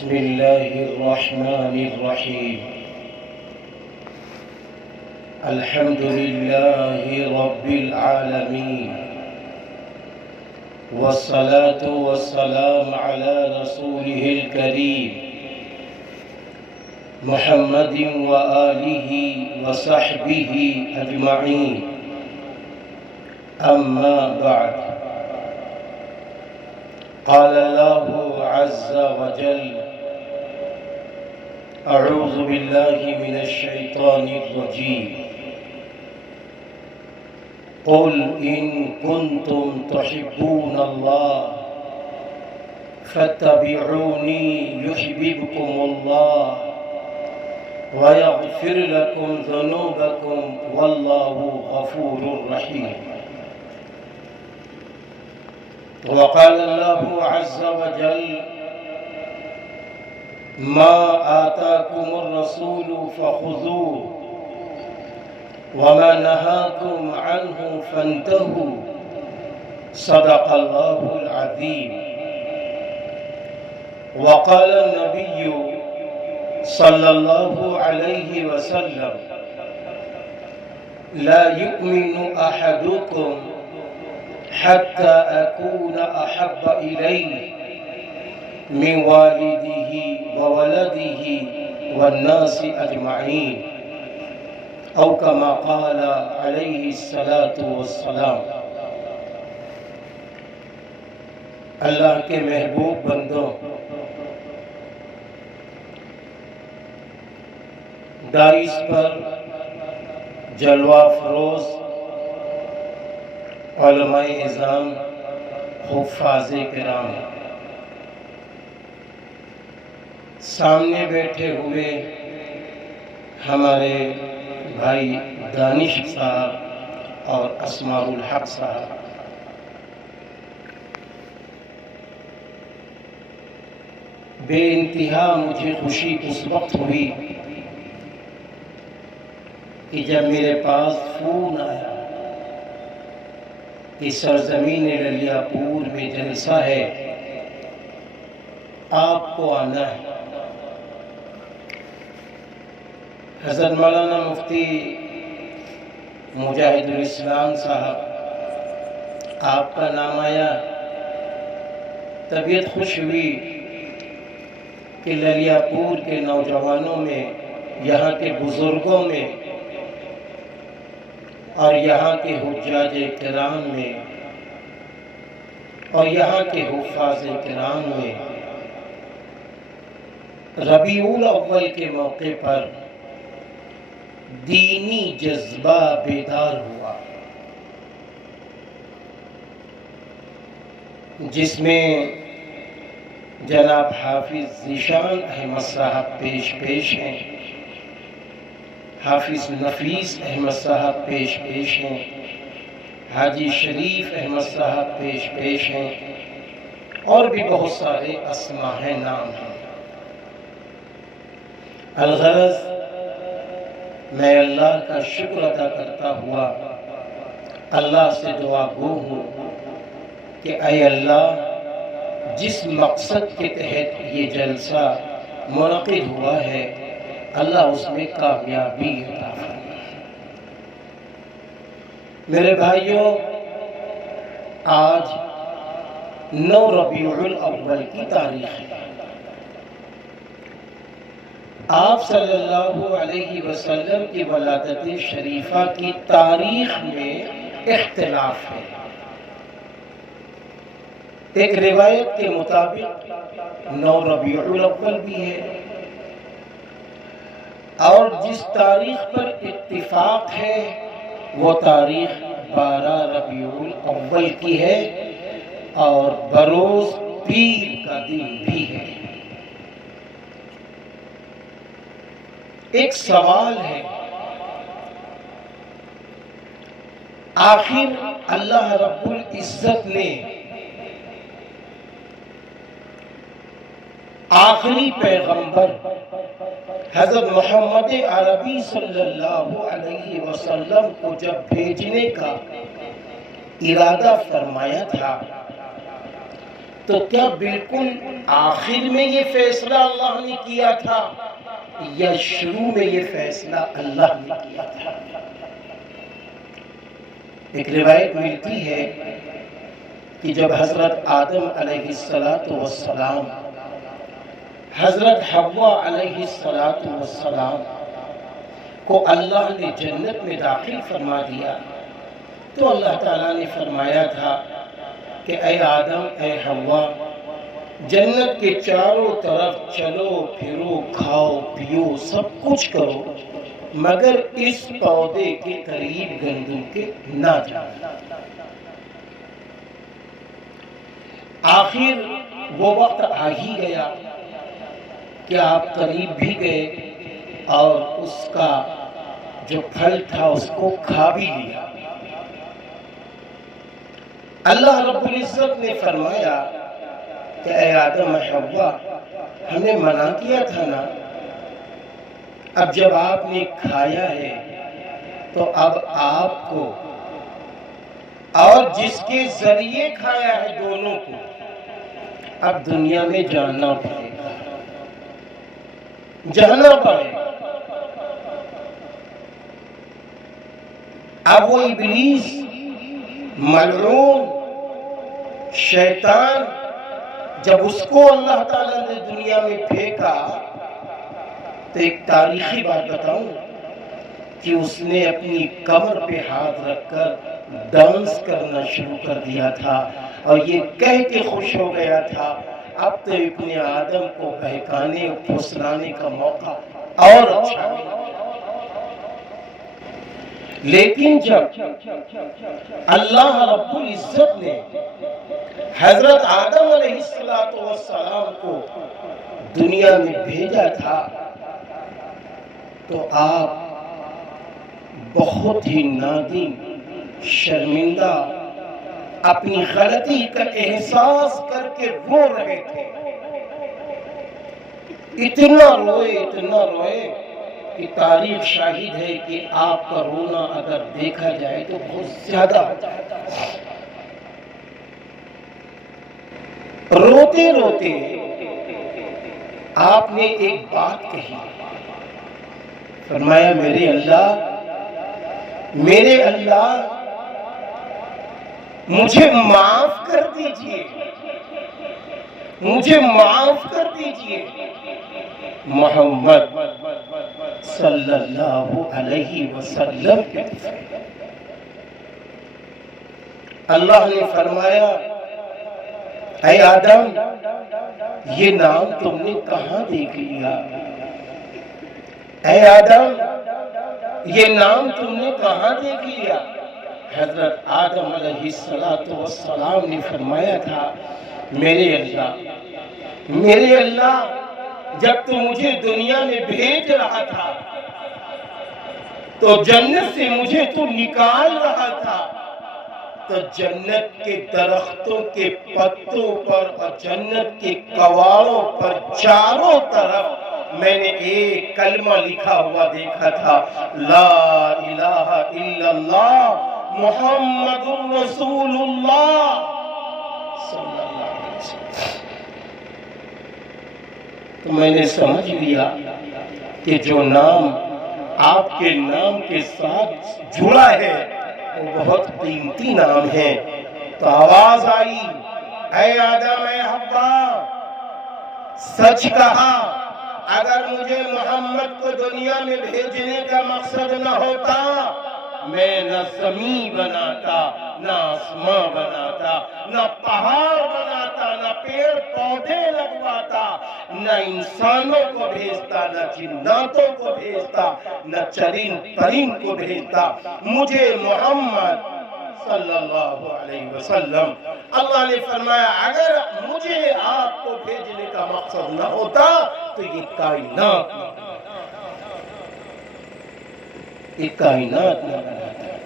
بسم الله الرحمن الرحيم. الحمد لله رب العالمين، والصلاة والسلام على رسوله الكريم محمد وآله وصحبه أجمعين. أما بعد، قال الله عز وجل: أعوذ بالله من الشيطان الرجيم. قل إن كنتم تحبون الله فاتبعوني يحببكم الله ويغفر لكم ذنوبكم والله غفور رحيم. وقال الله عز وجل: ما آتاكم الرسول فخذوه وما نهاكم عنه فانتهوا. صدق الله العظيم. وقال النبي صلى الله عليه وسلم: لا يؤمن أحدكم حتى أكون أحب إليه من والده وولده والناس أجمعين، أو كما قال عليه الصلاة والسلام. اللہ کے محبوب بندوں، داعش پر جلوہ فروز علماء اعظام، حفاظ کرام، سامنے بیٹھے ہوئے ہمارے بھائی دانش صاحب اور اسماء الحق صاحب، بے انتہا مجھے خوشی اس وقت ہوئی کہ جب میرے پاس فون آیا کہ سرزمین للیہ پور میں جلسہ ہے، آپ کو آنا ہے۔ حضرت مولانا مفتی مجاہد الاسلام صاحب، آپ کا نام آیا، طبیعت خوش ہوئی کہ للیہ پور کے نوجوانوں میں، یہاں کے بزرگوں میں اور یہاں کے حجاج کرام میں اور یہاں کے حفاظ کرام میں ربیع الاول کے موقع پر دینی جذبہ بیدار ہوا، جس میں جناب حافظ ذیشان احمد صاحب پیش ہیں، حافظ نفیس احمد صاحب پیش ہیں، حاجی شریف احمد صاحب پیش ہیں، اور بھی بہت سارے اسماء ہیں، نام ہیں۔ الغرض، میں اللہ کا شکر ادا کرتا ہوا اللہ سے دعا گو ہوں کہ اے اللہ، جس مقصد کے تحت یہ جلسہ منعقد ہوا ہے، اللہ اس میں کامیابی عطا فرمائے۔ میرے بھائیوں، آج 9 ربیع الاول کی تاریخ ہے۔ آپ صلی اللہ علیہ وسلم کی ولادت شریفہ کی تاریخ میں اختلاف ہے۔ ایک روایت کے مطابق 9 ربیع الاول بھی ہے، اور جس تاریخ پر اتفاق ہے وہ تاریخ 12 ربیع الاول کی ہے، اور بروز پیر کا دن بھی ہے۔ ایک سوال ہے، آخر اللہ رب العزت نے آخری پیغمبر حضرت محمد عربی صلی اللہ علیہ وسلم کو جب بھیجنے کا ارادہ فرمایا تھا تو کیا بالکل آخر میں یہ فیصلہ اللہ نے کیا تھا یا شروع میں یہ فیصلہ اللہ نے کیا تھا؟ ایک روایت ملتی ہے کہ جب حضرت آدم علیہ السلام حضرت حوا علیہ السلام کو اللہ نے جنت میں داخل فرما دیا تو اللہ تعالیٰ نے فرمایا تھا کہ اے آدم اے حوا جنت کے چاروں طرف چلو پھرو کھاؤ پیو سب کچھ کرو مگر اس پودے کے قریب گندم کے نہ جانا۔ آخر وہ وقت آ ہی گیا کہ آپ قریب بھی گئے اور اس کا جو پھل تھا اس کو کھا بھی لیا۔ اللہ رب العزت نے فرمایا کہ اے آدم حوا ہمیں منع کیا تھا نا، اب جب آپ نے کھایا ہے تو اب آپ کو اور جس کے ذریعے کھایا ہے دونوں کو اب دنیا میں جاننا پڑے گا، جانا پڑے گا۔ اب وہ ابلیس ملعون شیطان جب اس کو اللہ تعالیٰ نے دنیا میں پھینکا تو ایک تاریخی بات بتاؤں کہ اس نے اپنی کمر پہ ہاتھ رکھ کر ڈانس کرنا شروع کر دیا تھا اور یہ کہہ کے خوش ہو گیا تھا اب تو ابن آدم کو بہکانے اور پھسلانے کا موقع اور اچھا ہے۔ لیکن جب اللہ رب العزت نے حضرت آدم علیہ السلام کو دنیا میں بھیجا تھا تو آپ بہت ہی نادم شرمندہ اپنی غلطی کا احساس کر کے رو رہے تھے، اتنا روئے کہ تاریخ شاہد ہے کہ آپ کا رونا اگر دیکھا جائے تو بہت زیادہ ہوتا ہے۔ روتے روتے آپ نے ایک بات کہی، فرمایا میرے اللہ مجھے معاف کر دیجئے، مجھے معاف کر دیجئے۔ محمد صلی اللہ علیہ وسلم کے اللہ نے فرمایا اے آدم یہ نام تم نے کہاں دیکھ لیا؟ اے آدم یہ نام تم نے کہاں دیکھ لیا؟ حضرت آدم علیہ السلام نے فرمایا تھا میرے اللہ جب تو مجھے دنیا میں بھیج رہا تھا تو جنت سے مجھے تو نکال رہا تھا تو جنت کے درختوں کے پتوں پر اور جنت کے کواڑوں پر چاروں طرف میں نے ایک کلمہ لکھا ہوا دیکھا تھا، لا الہ الا اللہ محمد رسول اللہ صلی اللہ علیہ وسلم۔ تو میں نے سمجھ لیا کہ جو نام آپ کے نام کے ساتھ جڑا ہے وہ بہت قیمتی نام ہے۔ تو آواز آئی اے آدم اے حوا سچ کہا، اگر مجھے محمد کو دنیا میں بھیجنے کا مقصد نہ ہوتا میں نہ زمین بناتا، نہ آسمان بناتا، نہ پہاڑ بناتا، نہ پیڑ پودے لگواتا، نہ انسانوں کو بھیجتا، نہ جناتوں کو بھیجتا، نہ چرند پرند کو بھیجتا۔ مجھے محمد صلی اللہ علیہ وسلم اللہ نے فرمایا اگر مجھے آپ کو بھیجنے کا مقصد نہ ہوتا تو یہ کائنات نہ بناتا، یہ کائنات نہ بناتا۔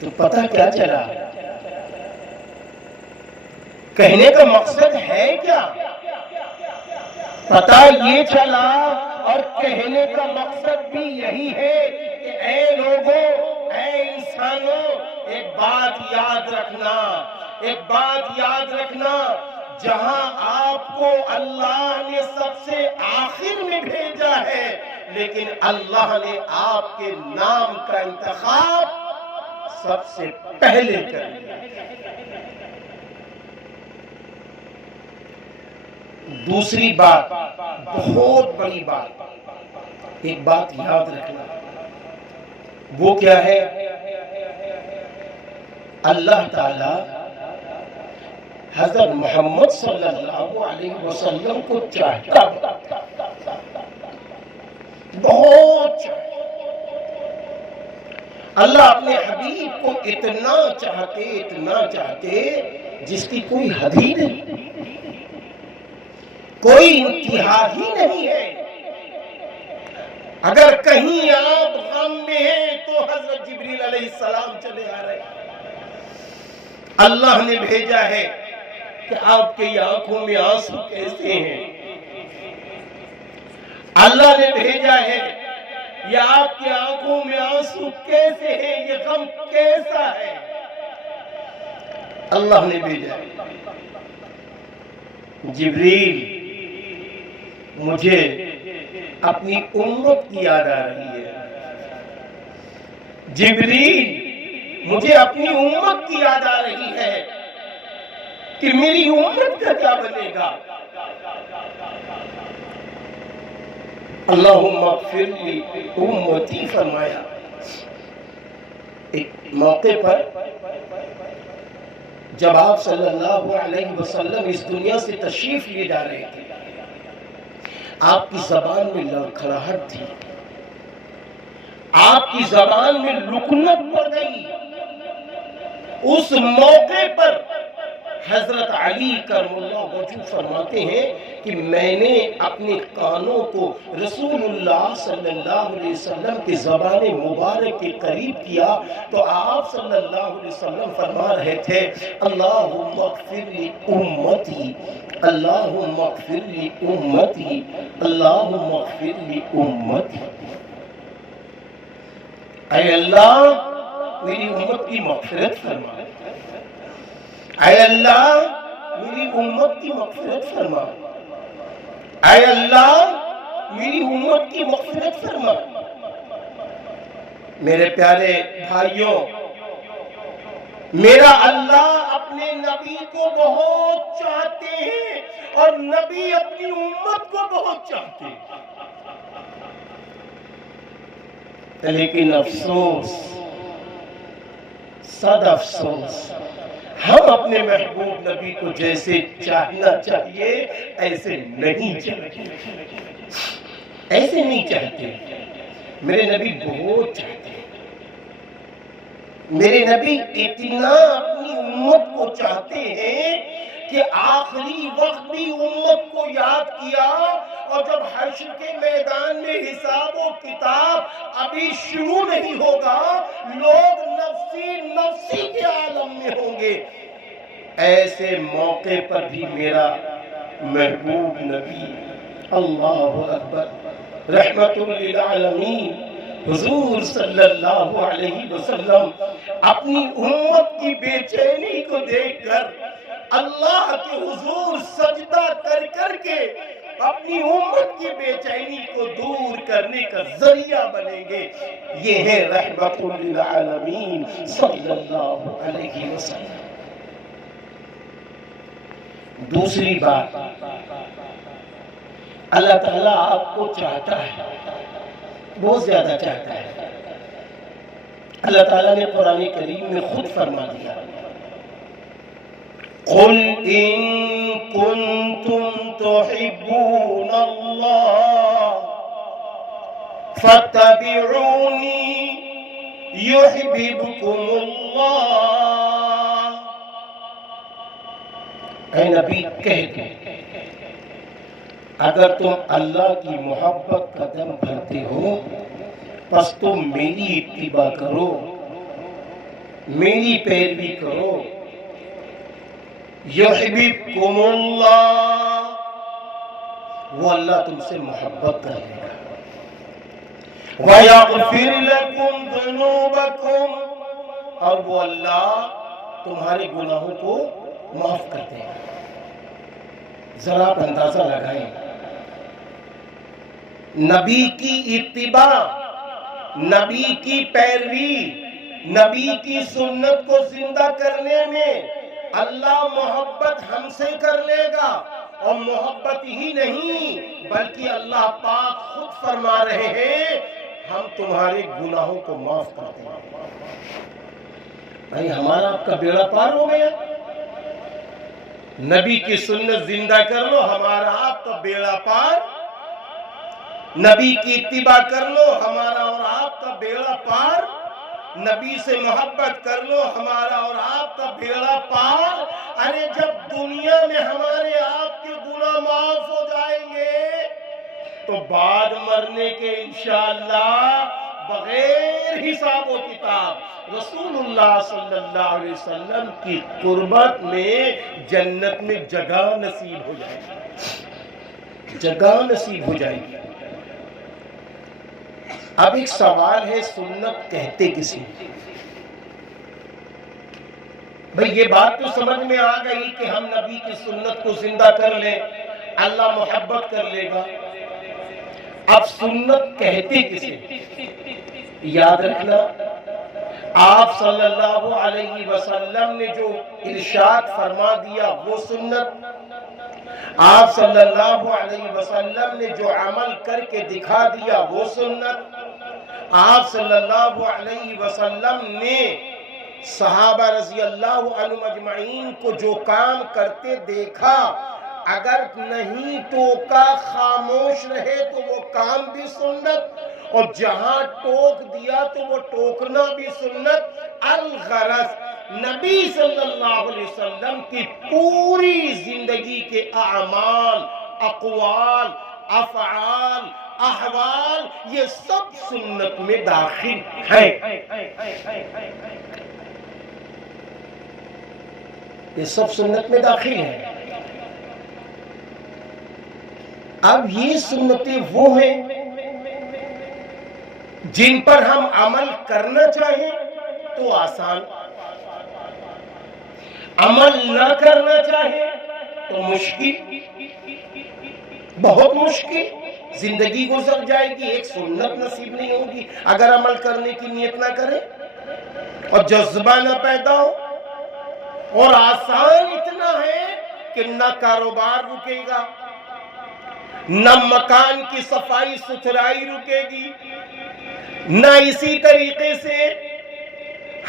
تو پتہ کیا چلا؟ کہنے کا مقصد ہے کیا؟ پتہ یہ چلا اور کہنے کا مقصد بھی یہی ہے کہ اے لوگوں، اے انسانوں، ایک بات یاد رکھنا، ایک بات یاد رکھنا، جہاں آپ کو اللہ نے سب سے آخر میں بھیجا ہے، لیکن اللہ نے آپ کے نام کا انتخاب سب سے پہلے کر لیا۔ دوسری بات، بہت بڑی بات، ایک بات یاد رکھنا، وہ کیا ہے؟ اللہ تعالی حضرت محمد صلی اللہ علیہ وسلم کو چاہتا، بہت چاہتا۔ اللہ اپنے حبیب کو اتنا چاہتے جس کی کوئی حد ہی نہیں، کوئی انتہا ہی نہیں ہے۔ اگر کہیں آپ غم میں ہیں تو حضرت جبریل علیہ السلام چلے آ رہے ہیں۔ اللہ نے بھیجا ہے کہ آپ کی آنکھوں میں آنسو کیسے ہیں، اللہ نے بھیجا ہے یہ آپ کی آنکھوں میں آنسو کیسے ہیں، یہ غم کیسا ہے، اللہ نے بھیجا ہے۔ جبریل، مجھے اپنی امت کی یاد آ رہی ہے، جبریل مجھے اپنی امت کی یاد آ رہی ہے کہ میری امت کا کیا بنے گا۔ اللہم اغفر لی امتی فرمایا۔ ایک موقع پر جب آپ صلی اللہ علیہ وسلم اس دنیا سے تشریف لے جا رہے تھے، آپ کی زبان میں لڑکھڑاہٹ تھی، آپ کی زبان میں لکنت پڑ گئی۔ اس موقع پر حضرت علی کرم اللہ وجہ فرماتے ہیں کہ میں نے اپنے کانوں کو رسول اللہ صلی اللہ علیہ وسلم کی زبان مبارک کے قریب کیا تو آپ صلی اللہ علیہ وسلم فرما رہے تھے، اللہم اغفر لی امتی، اللہم اغفر لی امتی، اللہم اغفر لی امتی۔ اے اللہ میری امت کی مغفرت فرما، اے اللہ میری امت کی مغفرت فرما، اے اللہ میری امت کی مغفرت فرما۔ میرے پیارے بھائیوں، میرا اللہ اپنے نبی کو بہت چاہتے ہیں اور نبی اپنی امت کو بہت چاہتے ہیں، لیکن افسوس، صد افسوس، ہم اپنے محبوب نبی کو جیسے چاہنا چاہیے ایسے نہیں چاہتے، ایسے نہیں چاہتے۔ میرے نبی بہت چاہتے، میرے نبی اتنا اپنی امت کو چاہتے ہیں کہ آخری وقت بھی امت کو یاد کیا، اور جب حشر کے میدان میں حساب و کتاب ابھی شروع نہیں ہوگا، لوگ نفسی نفسی کے عالم میں ہوں گے، ایسے موقع پر بھی میرا محبوب نبی اللہ اکبر رحمت للعالمین حضور صلی اللہ علیہ وسلم اپنی امت کی بے چینی کو دیکھ کر اللہ کے حضور سجدہ کر کر کے اپنی امت کی بے چینی کو دور کرنے کا ذریعہ بنیں گے۔ یہ ہے رحمت للعالمین صلی اللہ علیہ وسلم۔ دوسری بات، اللہ تعالیٰ آپ کو چاہتا ہے، بہت زیادہ چاہتا ہے۔ اللہ تعالیٰ نے قرآن کریم میں خود فرما دیا، قُلْ إِن كُنتُمْ تُحِبُّونَ اللَّهَ فَاتَّبِعُونِي يُحْبِبْكُمُ اللَّهُ۔ اے نبی کہہ دو، اگر تم اللہ کی محبت کا دم بھرتے ہو پس تم میری اتباع کرو، میری پیروی کرو، یحببکم اللہ، وہ اللہ تم سے محبت کر لے گا، وَيَغْفِرْ لَكُمْ ذُنُوبَكُمْ، اور وہ اللہ تمہارے گناہوں کو معاف کر دیں گا۔ ذرا آپ اندازہ لگائیں، نبی کی اتباع، نبی کی پیروی، نبی کی سنت کو زندہ کرنے میں اللہ محبت ہم سے کر لے گا، اور محبت ہی نہیں بلکہ اللہ پاک خود فرما رہے ہیں ہم تمہارے گناہوں کو معاف کر دیں گے۔ بھائی ہمارا آپ کا بیڑا پار ہو گیا، نبی کی سنت زندہ کر لو ہمارا آپ کا بیڑا پار، نبی کی اتباع کر لو ہمارا اور آپ کا بیڑا پار، نبی سے محبت کر لو ہمارا اور آپ کا بیڑا پار۔ ارے جب دنیا میں ہمارے آپ کے گناہ معاف ہو جائیں گے تو بعد مرنے کے انشاءاللہ بغیر حساب و کتاب رسول اللہ صلی اللہ علیہ وسلم کی قربت میں جنت میں جگہ نصیب ہو جائے گی، جگہ نصیب ہو جائے گی۔ اب ایک سوال ہے، سنت کہتے کسی؟ بھئی یہ بات تو سمجھ میں آ گئی کہ ہم نبی کی سنت کو زندہ کر لیں اللہ محبت کر لے گا۔ اب سنت کہتے کسی؟ یاد رکھنا آپ صلی اللہ علیہ وسلم نے جو ارشاد فرما دیا وہ سنت، آپ صلی اللہ علیہ وسلم نے جو عمل کر کے دکھا دیا وہ سنت، آپ صلی اللہ علیہ وسلم نے صحابہ رضی اللہ عنہم اجمعین کو جو کام کرتے دیکھا، اگر نہیں ٹوکا خاموش رہے تو وہ کام بھی سنت، اور جہاں ٹوک دیا تو وہ ٹوکنا بھی سنت۔ الغرض نبی صلی اللہ علیہ وسلم کی پوری زندگی کے اعمال، اقوال، افعال، احوال یہ سب سنت میں داخل ہیں، یہ سب سنت میں داخل ہیں۔ اب یہ سنتیں وہ ہیں جن پر ہم عمل کرنا چاہیں تو آسان، عمل نہ کرنا چاہیں تو مشکل، بہت مشکل، زندگی گزر جائے گی، ایک سنت نصیب نہیں ہوگی اگر عمل کرنے کی نیت نہ کرے اور جذبہ نہ پیدا ہو۔ اور آسان اتنا ہے کہ نہ کاروبار رکے گا، نہ مکان کی صفائی ستھرائی رکے گی، نہ اسی طریقے سے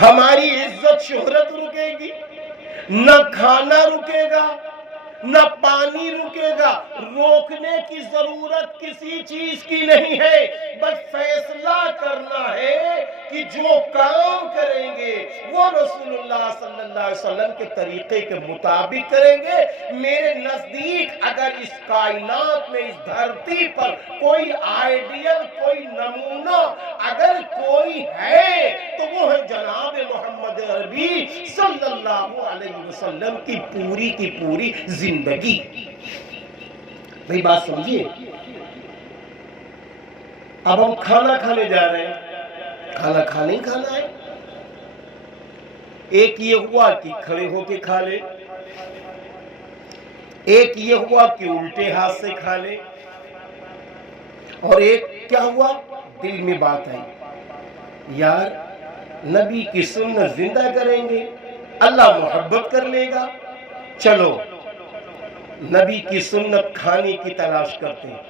ہماری عزت شہرت رکے گی، نہ کھانا رکے گا، نہ پانی رکے گا۔ روکنے کی ضرورت کسی چیز کی نہیں ہے، بس فیصلہ کرنا ہے کہ جو کام کریں گے وہ رسول اللہ صلی اللہ علیہ وسلم کے طریقے کے مطابق کریں گے۔ میرے نزدیک اگر اس کائنات میں، اس دھرتی پر کوئی آئیڈیل، کوئی نمونہ اگر کوئی ہے تو وہ ہے جناب محمد عربی صلی اللہ علیہ وسلم کی پوری زندگی۔ بھئی بات سمجھیے، اب ہم کھانا کھانے جا رہے ہیں، کھانا کھانے ہی کھانا ہے۔ ایک یہ ہوا کہ کھڑے ہو کے کھا لے، ایک یہ ہوا کہ الٹے ہاتھ سے کھا لے، اور ایک کیا ہوا، دل میں بات آئی یار نبی کی سنت زندہ کریں گے اللہ محبت کر لے گا، چلو نبی کی سنت کھانے کی تلاش کرتے ہیں۔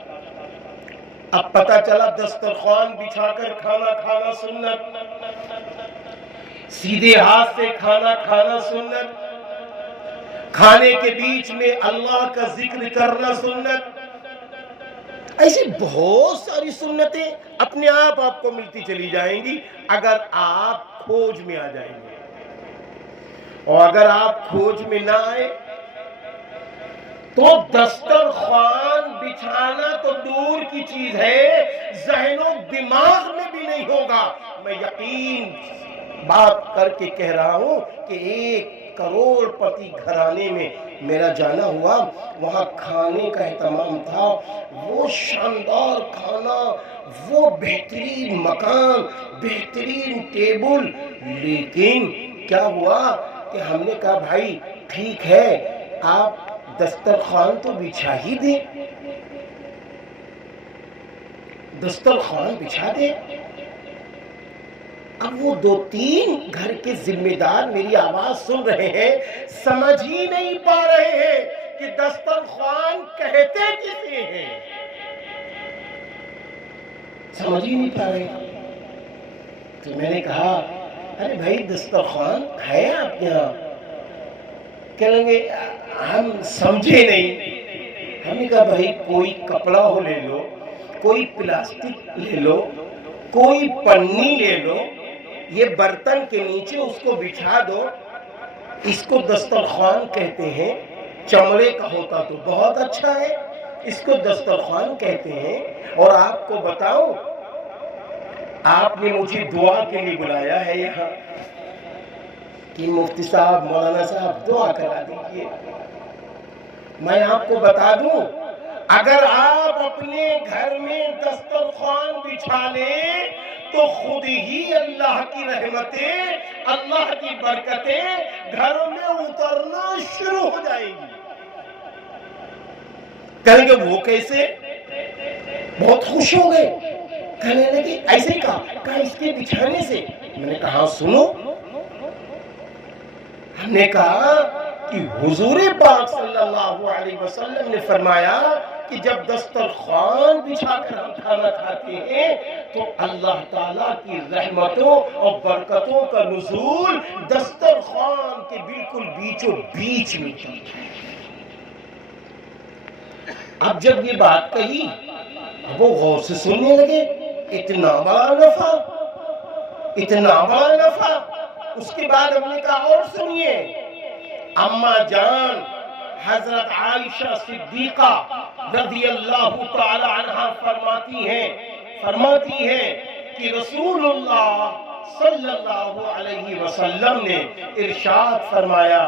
اب پتہ چلا دسترخوان بچھا کر کھانا کھانا سنت، سیدھے ہاتھ سے کھانا کھانا سنت، کھانے کے بیچ میں اللہ کا ذکر کرنا سنت۔ ایسی بہت ساری سنتیں اپنے آپ کو ملتی چلی جائیں گی اگر آپ کھوج میں آ جائیں گے، اور اگر آپ کھوج میں نہ آئے تو دسترخوان بچھانا تو دور کی چیز ہے، ذہن و دماغ میں بھی نہیں ہوگا۔ میں یقین بات کر کے کہہ رہا ہوں کہ 1 کروڑ پتی گھرانے میں میرا جانا ہوا، وہاں کھانے کا اہتمام تھا، وہ شاندار کھانا، وہ بہترین مکان، بہترین ٹیبل، لیکن کیا ہوا کہ ہم نے کہا بھائی ٹھیک ہے آپ دسترخوان تو بچھا ہی دیں، دسترخوان بچھا دیں۔ اب وہ 2-3 گھر کے ذمہ دار میری آواز سن رہے ہیں، سمجھ ہی نہیں پا رہے ہیں کہ دسترخوان کہتے کسے ہیں، سمجھ ہی نہیں پا رہے۔ تو میں نے کہا ارے بھائی دسترخوان ہے آپ یہاں؟ کہنے لگے ہم سمجھے نہیں۔ ہم نے کہا بھائی کوئی کپڑا ہو لے لو، کوئی پلاسٹک لے لو، کوئی پنی لے لو، یہ برتن کے نیچے اس کو بچھا دو، اس کو دسترخوان کہتے ہیں۔ چمڑے کا ہوتا تو بہت اچھا ہے، اس کو دسترخوان کہتے ہیں۔ اور آپ کو بتاؤں، آپ نے مجھے دعا کے لیے بلایا ہے یہاں کہ مفتی صاحب، مولانا صاحب دعا کرا دیجیے۔ میں آپ کو بتا دوں، اگر آپ اپنے گھر میں دسترخوان بچھا لیں تو خود ہی اللہ کی رحمتیں، اللہ کی برکتیں گھروں میں اترنا شروع ہو جائیں گی۔ کہیں گے وہ کیسے؟ بہت خوش ہو گئے، کہنے لگے ایسے کہا اس کے بچھانے سے۔ میں نے کہا سنو، ہم نے کہا کہ حضور پاک صلی اللہ علیہ وسلم نے فرمایا کہ جب دسترخوان بچھا کر ہم کھانا کھاتے ہیں تو اللہ تعالیٰ کی رحمتوں اور برکتوں کا نزول دسترخوان کے بالکل بیچوں بیچ میں ہوتا ہے۔ اب جب یہ بات کہی وہ غور سے سننے لگے، اتنا بڑا نفع، اتنا بڑا نفع۔ اس کے بعد ہم نے کہا اور سنیے، اماں جان حضرت عائشہ صدیقہ رضی اللہ تعالی عنہ فرماتی ہیں کہ رسول اللہ صلی اللہ علیہ وسلم نے ارشاد فرمایا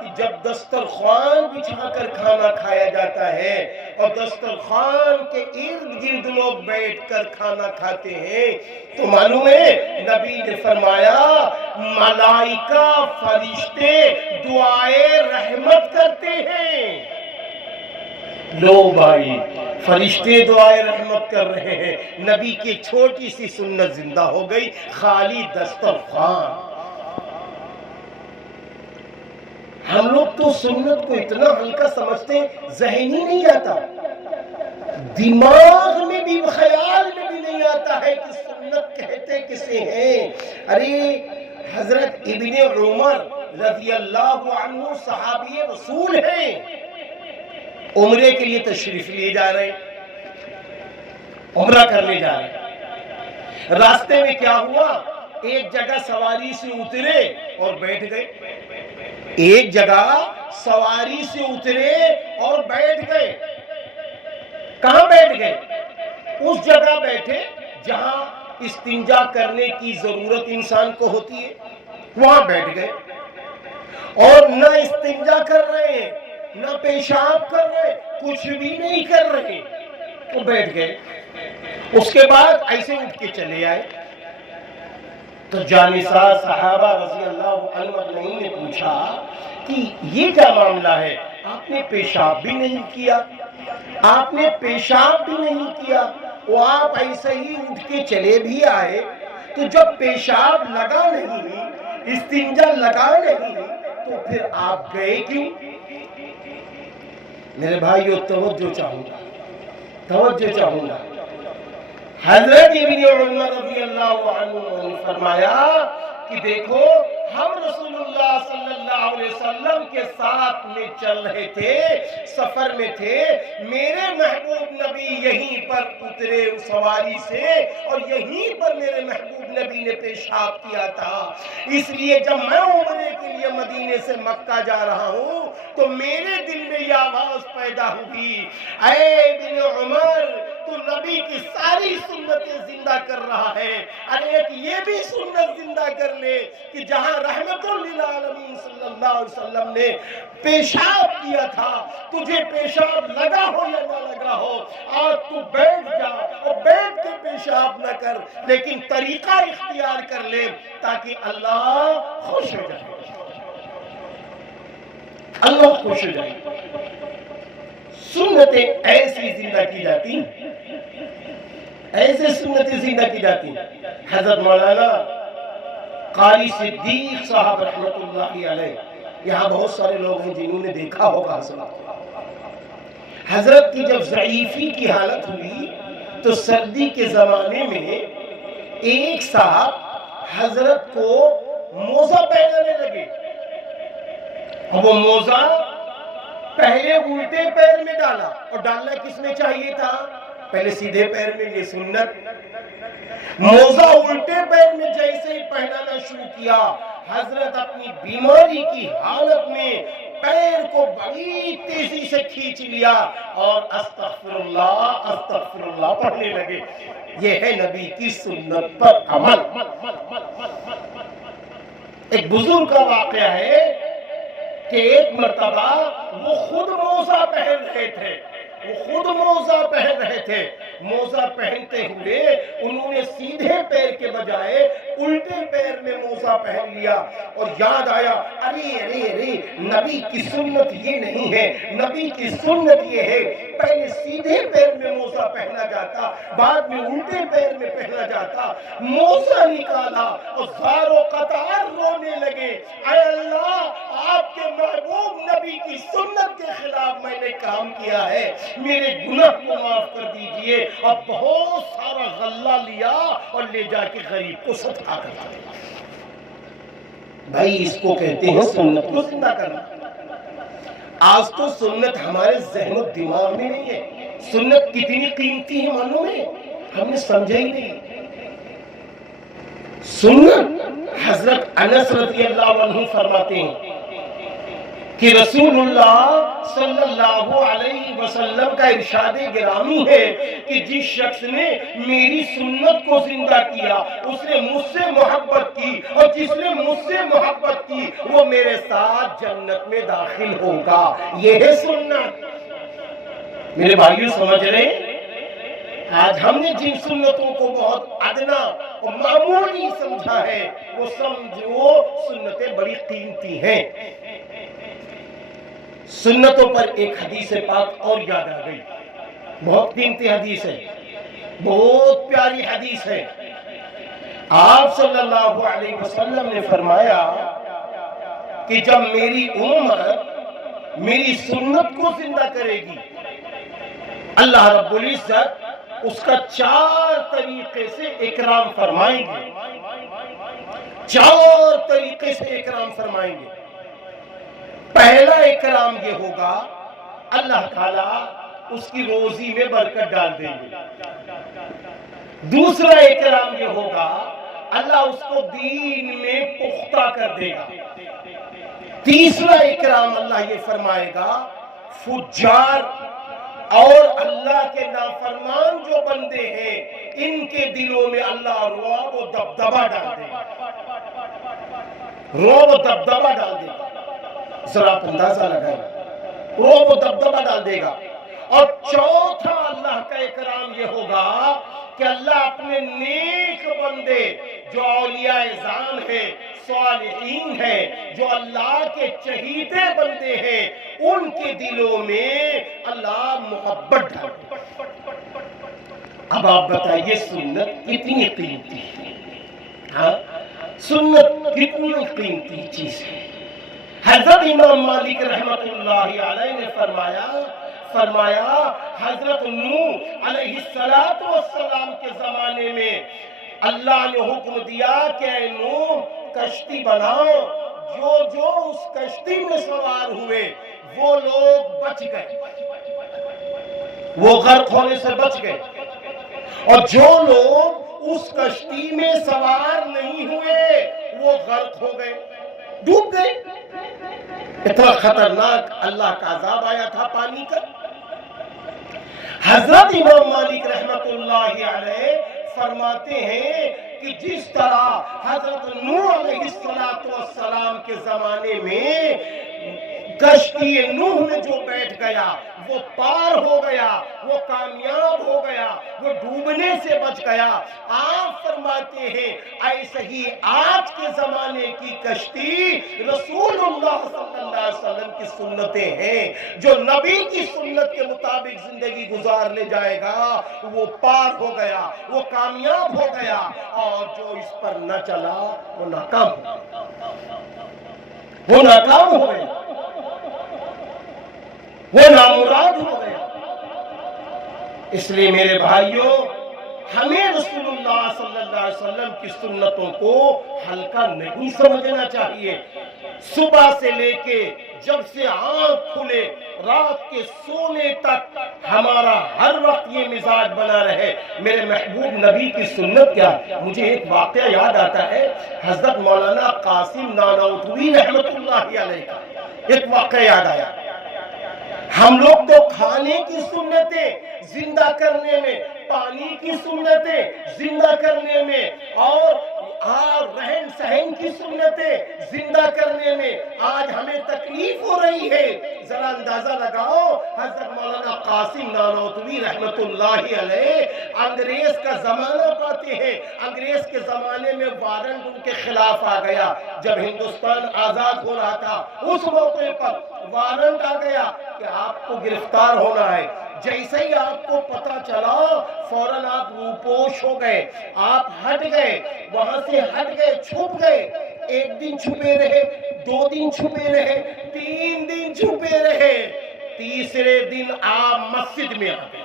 کہ جب دسترخوان بچھا کر کھانا کھایا جاتا ہے اور دسترخوان کے ارد گرد لوگ بیٹھ کر کھانا کھاتے ہیں تو معلوم ہے نبی نے فرمایا ملائکہ فرشتے دعائے رحمت کرتے ہیں۔ لو بھائی، فرشتے دعائے رحمت کر رہے ہیں، نبی کی چھوٹی سی سنت زندہ ہو گئی، خالی دسترخوان۔ ہم لوگ تو سنت کو اتنا ہلکا سمجھتے ہیں، ذہن ہی نہیں آتا، دماغ میں بھی خیال میں بھی نہیں آتا ہے کہ سنت کہتے کسے ہیں۔ ارے حضرت ابن عمر رضی اللہ عنہ صحابی رسول ہیں، عمرے کے لیے تشریف لیے جا رہے ہیں، عمرہ کرنے جا رہے ہیں۔ راستے میں کیا ہوا، ایک جگہ سواری سے اترے اور بیٹھ گئے، ایک جگہ سواری سے اترے اور بیٹھ گئے۔ کہاں بیٹھ گئے؟ اس جگہ بیٹھے جہاں استنجا کرنے کی ضرورت انسان کو ہوتی ہے، وہاں بیٹھ گئے اور نہ استنجا کر رہے ہیں، نہ پیشاب کر رہے، کچھ بھی نہیں کر رہے، وہ بیٹھ گئے۔ اس کے بعد ایسے اٹھ کے چلے آئے تو جانسار صحابہ رضی اللہ عنہ اجمعین نے پوچھا کہ یہ کیا معاملہ ہے، آپ نے پیشاب بھی نہیں کیا، آپ نے پیشاب بھی نہیں کیا، وہ آپ ایسے ہی اٹھ کے چلے بھی آئے، تو جب پیشاب لگا نہیں، استنجا لگا نہیں، تو پھر آپ گئے کیوں؟ میرے بھائیو توجہ چاہوں گا، حضرت ابن عمر رضی اللہ عنہ نے فرمایا کہ دیکھو ہم رسول اللہ صلی اللہ علیہ وسلم کے ساتھ میں چل رہے تھے، سفر میں تھے، میرے محبوب نبی یہیں پر اترے سواری سے اور یہیں پر میرے محبوب نبی نے پیشاب کیا تھا۔ اس لیے جب میں عمرے کے لیے مدینے سے مکہ جا رہا ہوں تو میرے دل میں یہ آواز پیدا ہوئی، اے ابن عمر تو نبی کی ساری سنتیں زندہ کر رہا ہے۔ ارے ایک یہ بھی سنت زندہ کر لے کہ جہاں رحمت للعالمین صلی اللہ علیہ وسلم نے پیشاب کیا تھا، تجھے پیشاب لگا ہو یا نہ لگا ہو، آج تو بیٹھ جا اور بیٹھ کے پیشاب نہ کر، لیکن طریقہ اختیار کر لے تاکہ اللہ خوش ہو جائے، اللہ خوش ہو جائے۔ سنتیں ایسی زندہ کی جاتی، ایسے سنتیں زندہ کی جاتی۔ حضرت مولانا قاری صدیق صاحب رحمۃ اللہ علیہ، یہاں بہت سارے لوگ ہیں جنہوں نے دیکھا ہوگا حضرت کی جب ضعیفی کی حالت ہوئی تو سردی کے زمانے میں ایک صاحب حضرت کو موزہ پہنانے لگے، اور وہ موزہ پہلے الٹے پیر میں ڈالا، اور ڈالنا کس میں چاہیے تھا؟ پہلے سیدھے پیر میں، یہ سنت۔ موزہ الٹے پیر میں جیسے ہی پہنانا شروع کیا، حضرت اپنی بیماری کی حالت میں پیر کو بڑی تیزی سے کھینچ لیا اور استغفر اللہ پڑھنے لگے۔ یہ ہے نبی کی سنت پر عمل۔ ایک بزرگ کا واقعہ ہے کہ ایک مرتبہ وہ خود موزہ پہن رہے تھے، موزہ پہنتے ہوئے انہوں نے سیدھے پیر کے بجائے الٹے پیر میں موزہ پہن لیا، اور یاد آیا ارے نبی کی سنت یہ نہیں ہے، نبی کی سنت یہ ہے پہلے سیدھے پیر میں موزہ پہنا جاتا، بعد میں الٹے پیر میں پہنا جاتا۔ موزہ نکالا اور زار و قطار رونے لگے، اے اللہ آپ کے محبوب نبی کی سنت کے خلاف میں نے کام کیا ہے، میرے گناہ کو معاف کر دیجئے۔ اب بہت سارا غلہ لیا اور لے جا کے غریب کو صدقہ کر دیا۔ بھائی اس کو کہتے ہیں سنت کو زندہ کرنا۔ آج تو سنت ہمارے ذہن و دماغ میں نہیں ہے۔ سنت کتنی قیمتی ہے معلوم ہے؟ ہم نے سمجھا ہی نہیں۔ سنت حضرت انس رضی اللہ عنہ فرماتے ہیں کہ رسول اللہ صلی اللہ علیہ وسلم کا ارشاد گرامی ہے کہ جس شخص نے میری سنت کو زندہ کیا اس نے مجھ سے محبت کی، اور جس نے مجھ سے محبت کی وہ میرے ساتھ جنت میں داخل ہوگا۔ یہ ہے سنت۔ میرے بھائیوں سمجھ رہے ہیں؟ آج ہم نے جن سنتوں کو بہت ادنا اور معمولی سمجھا ہے، وہ سمجھو سنتیں بڑی قیمتی ہیں۔ سنتوں پر ایک حدیث پاک اور یاد آ گئی، بہت قیمتی حدیث ہے، بہت پیاری حدیث ہے۔ آپ صلی اللہ علیہ وسلم نے فرمایا کہ جب میری امت میری سنت کو زندہ کرے گی، اللہ رب العزت اس کا 4 طریقے سے اکرام فرمائیں گے، 4 طریقے سے اکرام فرمائیں گے۔ پہلا اکرام یہ ہوگا اللہ تعالیٰ اس کی روزی میں برکت ڈال دیں گے۔ دوسرا اکرام یہ ہوگا اللہ اس کو دین میں پختہ کر دے گا۔ تیسرا اکرام اللہ یہ فرمائے گا فجار اور اللہ کے نافرمان جو بندے ہیں ان کے دلوں میں اللہ رعب و دبدبہ ڈال دے گا، رعب و دبدبہ ڈال دے گا۔ ذرا آپ اندازہ لگائیں، رعب و دبدبہ ڈال دے گا۔ اور چوتھا اللہ کا اکرام یہ ہوگا کہ اللہ اپنے نیک بندے جو اولیاء اعظام ہیں، صالحین ہیں، جو اللہ کے چہیتے بندے ہیں، ان کے دلوں میں اللہ محبت ڈال دے گا۔ اب آپ بتائیے سنت کتنی قیمتی ہے؟ ہاں سنت کتنی قیمتی چیز ہے۔ حضرت امام مالک رحمت اللہ علیہ نے فرمایا حضرت نوح علیہ السلام کے زمانے میں اللہ نے حکم دیا کہ اے نوح کشتی بناؤ، جو اس کشتی میں سوار ہوئے وہ لوگ بچ گئے، وہ غرق ہونے سے بچ گئے، اور جو لوگ اس کشتی میں سوار نہیں ہوئے وہ غرق ہو گئے، ڈوب گئے۔ اتنا خطرناک اللہ کا عذاب آیا تھا پانی کا۔ حضرت امام مالک رحمت اللہ علیہ فرماتے ہیں کہ جس طرح حضرت نوح علیہ السلام کے زمانے میں کشتی نوح میں جو بیٹھ گیا وہ پار ہو گیا، وہ کامیاب ہو گیا، وہ ڈوبنے سے بچ گیا، آپ فرماتے ہیں ایسے ہی آج کے زمانے کی کشتی رسول اللہ صلی اللہ علیہ وسلم کی سنتیں ہیں، جو نبی کی سنت کے مطابق زندگی گزار لے جائے گا وہ پار ہو گیا، وہ کامیاب ہو گیا، اور جو اس پر نہ چلا وہ ناکام ہو گیا، وہ نامراد ہو گیا۔ اس لیے میرے بھائیوں، ہمیں رسول اللہ صلی اللہ علیہ وسلم کی سنتوں کو ہلکا نہیں سمجھنا چاہیے۔ صبح سے لے کے جب سے آنکھ کھلے رات کے سونے تک ہمارا ہر وقت یہ مزاج بنا رہے میرے محبوب نبی کی سنت کیا۔ مجھے ایک واقعہ یاد آتا ہے، حضرت مولانا قاسم نانوتوی رحمت اللہ علیہ کا ایک واقعہ یاد آیا۔ ہم لوگ تو کھانے کی سنتیں زندہ کرنے میں، پانی کی سنتیں زندہ کرنے میں، اور رہن سہن کی سنتیں زندہ کرنے میں آج ہمیں تکلیف ہو رہی ہے۔ ذرا اندازہ لگاؤ، حضرت مولانا قاسم نانوتوی رحمت اللہ علیہ انگریز کا زمانہ پاتے ہیں۔ انگریز کے زمانے میں وارنٹ ان کے خلاف آ گیا، جب ہندوستان آزاد ہو رہا تھا اس موقع پر وارنٹ آ گیا کہ آپ کو گرفتار ہونا ہے۔ جیسے ہی آپ کو پتا چلا فوراً آپ روپوش ہو گئے، آپ ہٹ گئے، وہاں سے ہٹ گئے، چھپ گئے۔ ایک دن چھپے رہے، 2 دن چھپے رہے، 3 دن چھپے رہے، تیسرے دن آپ مسجد میں آ گئے۔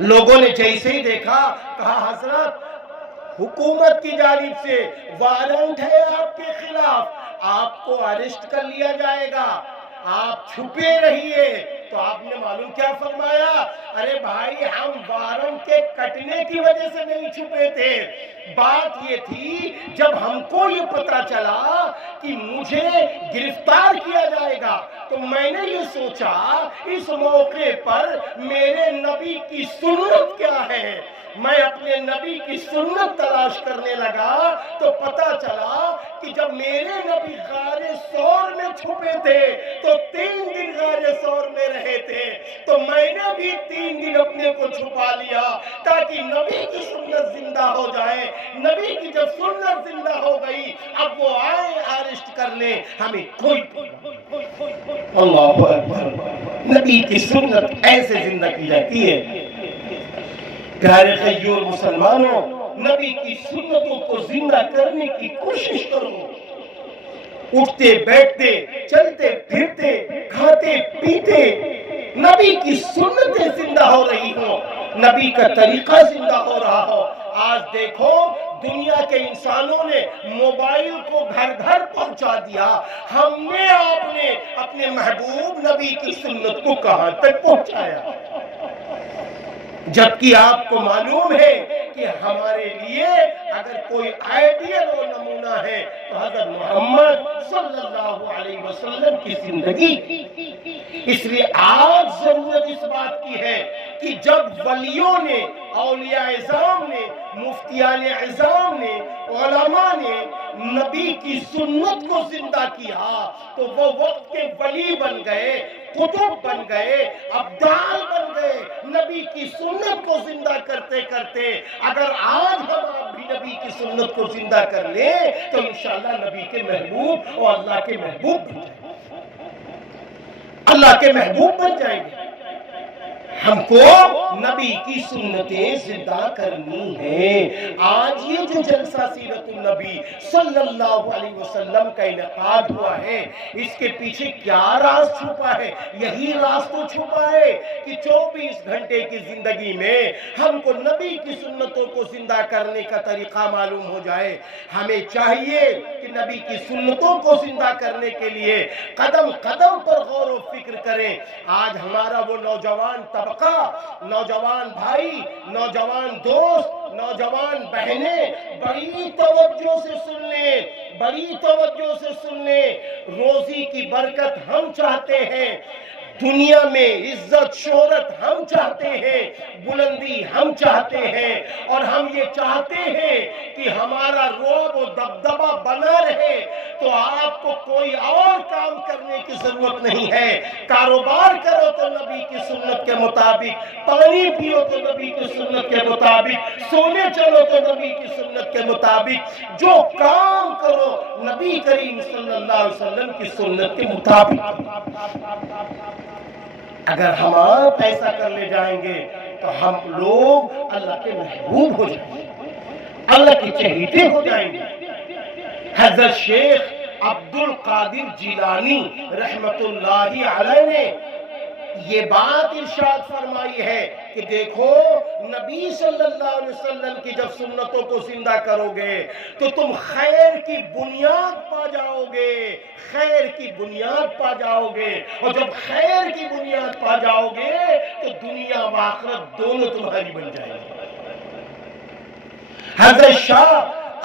لوگوں نے جیسے ہی دیکھا کہا حضرت حکومت کی جانب سے وارنٹ ہے آپ کے خلاف، آپ کو اریسٹ کر لیا جائے گا، آپ چھپے رہیے۔ تو آپ نے معلوم کیا فرمایا؟ ارے بھائی، ہم وارنٹ کے کٹنے کی وجہ سے نہیں چھپے تھے، بات یہ تھی جب ہم کو یہ پتا چلا کہ مجھے گرفتار کیا جائے گا تو میں نے یہ سوچا اس موقع پر میرے نبی کی سنت کیا ہے، میں اپنے نبی کی سنت تلاش کرنے لگا تو پتا چلا کہ جب میرے نبی غار ثور میں چھپے تھے تو 3 دن غار ثور میں رہے تھے، تو میں نے بھی 3 دن اپنے کو چھپا لیا تاکہ نبی کی سنت زندہ ہو جائے۔ نبی کی جب سنت زندہ ہو گئی اب وہ آئے اریسٹ کرنے، ہمیں کوئی اللہ اکبر، نبی کی سنت ایسے زندہ کی جاتی ہے۔ پیارے غیور مسلمانوں، نبی کی سنتوں کو زندہ کرنے کی کوشش کرو۔ اٹھتے بیٹھتے، چلتے پھرتے، کھاتے پیتے نبی کی سنتیں زندہ ہو رہی ہو، نبی کا طریقہ زندہ ہو رہا ہو۔ آج دیکھو دنیا کے انسانوں نے موبائل کو گھر گھر پہنچا دیا، ہم نے آپ نے اپنے محبوب نبی کی سنت کو کہاں تک پہنچایا؟ جبکہ آپ کو معلوم ہے کہ ہمارے لیے اگر کوئی آئیڈیل و نمونہ ہے تو حضرت محمد صلی اللہ علیہ وسلم کی زندگی۔ اس لیے آج ضرورت اس بات کی ہے کہ جب ولیوں نے، اولیاء اعظام نے، مفتیان اعظام نے، علماء نے نبی کی سنت کو زندہ کیا تو وہ وقت کے ولی بن گئے، قطب بن گئے، ابدال بن گئے نبی کی سنت کو زندہ کرتے کرتے۔ اگر آج ہم آپ بھی نبی کی سنت کو زندہ کر لیں تو انشاءاللہ نبی کے محبوب اور اللہ کے محبوب بن جائیں گے، اللہ کے محبوب بن جائیں گے۔ ہم کو نبی کی سنتیں زندہ کرنی ہیں۔ آج یہ جو جلسہ سیرت النبی صلی اللہ علیہ وسلم کا انعقاد ہوا ہے، اس کے پیچھے کیا راز چھپا ہے؟ یہی راز تو چھپا ہے کہ 24 گھنٹے کی زندگی میں ہم کو نبی کی سنتوں کو زندہ کرنے کا طریقہ معلوم ہو جائے۔ ہمیں چاہیے کہ نبی کی سنتوں کو زندہ کرنے کے لیے قدم قدم پر غور و فکر کریں۔ آج ہمارا وہ نوجوان طبقہ، نوجوان بھائی، نوجوان دوست، نوجوان بہنیں بڑی توجہ سے سن لیں، بڑی توجہ سے سن لیں۔ روزی کی برکت ہم چاہتے ہیں، دنیا میں عزت شہرت ہم چاہتے ہیں، بلندی ہم چاہتے ہیں، اور ہم یہ چاہتے ہیں کہ ہمارا رعب و دبدبہ بنا رہے، تو آپ کو کوئی اور کام کرنے کی ضرورت نہیں ہے۔ کاروبار کرو تو نبی کی سنت کے مطابق، پانی پیو تو نبی کی سنت کے مطابق، سونے چلو تو نبی کی سنت کے مطابق، جو کام کرو نبی کریم صلی اللہ علیہ وسلم کی سنت کے مطابق۔ اگر ہم آپ ایسا کر لے جائیں گے تو ہم لوگ اللہ کے محبوب ہو جائیں گے، اللہ کے چہیتے ہو جائیں گے۔ حضرت شیخ عبد القادر جیلانی رحمت اللہ علیہ نے یہ بات ارشاد فرمائی ہے کہ دیکھو نبی صلی اللہ علیہ وسلم کی جب سنتوں کو زندہ کرو گے تو تم خیر کی بنیاد پا جاؤ گے، خیر کی بنیاد پا جاؤ گے، اور جب خیر کی بنیاد پا جاؤ گے تو دنیا و آخرت دونوں تمہاری بن جائیں گے۔ حضرت شاہ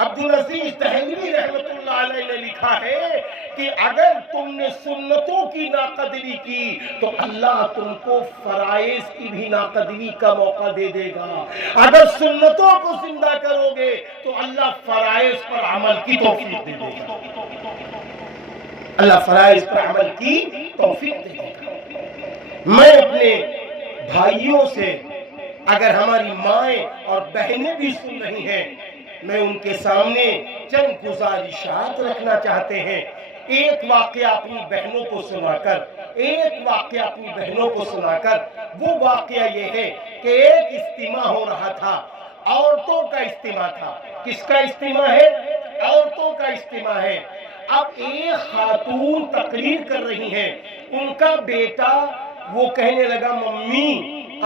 عبدالعزیز دہلوی رحمت اللہ علیہ نے لکھا ہے کہ اگر تم نے سنتوں کی ناقدری کی تو اللہ تم کو فرائض کی بھی ناقدری کا موقع دے دے گا۔ اگر سنتوں کو زندہ کرو گے تو اللہ فرائض پر عمل کی توفیق دے دے گا، اللہ فرائض پر عمل کی توفیق دے دے گا۔ میں اپنے بھائیوں سے، اگر ہماری مائیں اور بہنیں بھی سن رہی ہیں، میں ان کے سامنے چند گزارشات رکھنا چاہتے ہیں۔ ایک واقعہ اپنی بہنوں کو سنا کر، وہ واقعہ یہ ہے کہ ایک اجتماع ہو رہا تھا، عورتوں کا اجتماع تھا۔ کس کا اجتماع ہے؟ عورتوں کا اجتماع ہے۔ اب ایک خاتون تقریر کر رہی ہیں، ان کا بیٹا وہ کہنے لگا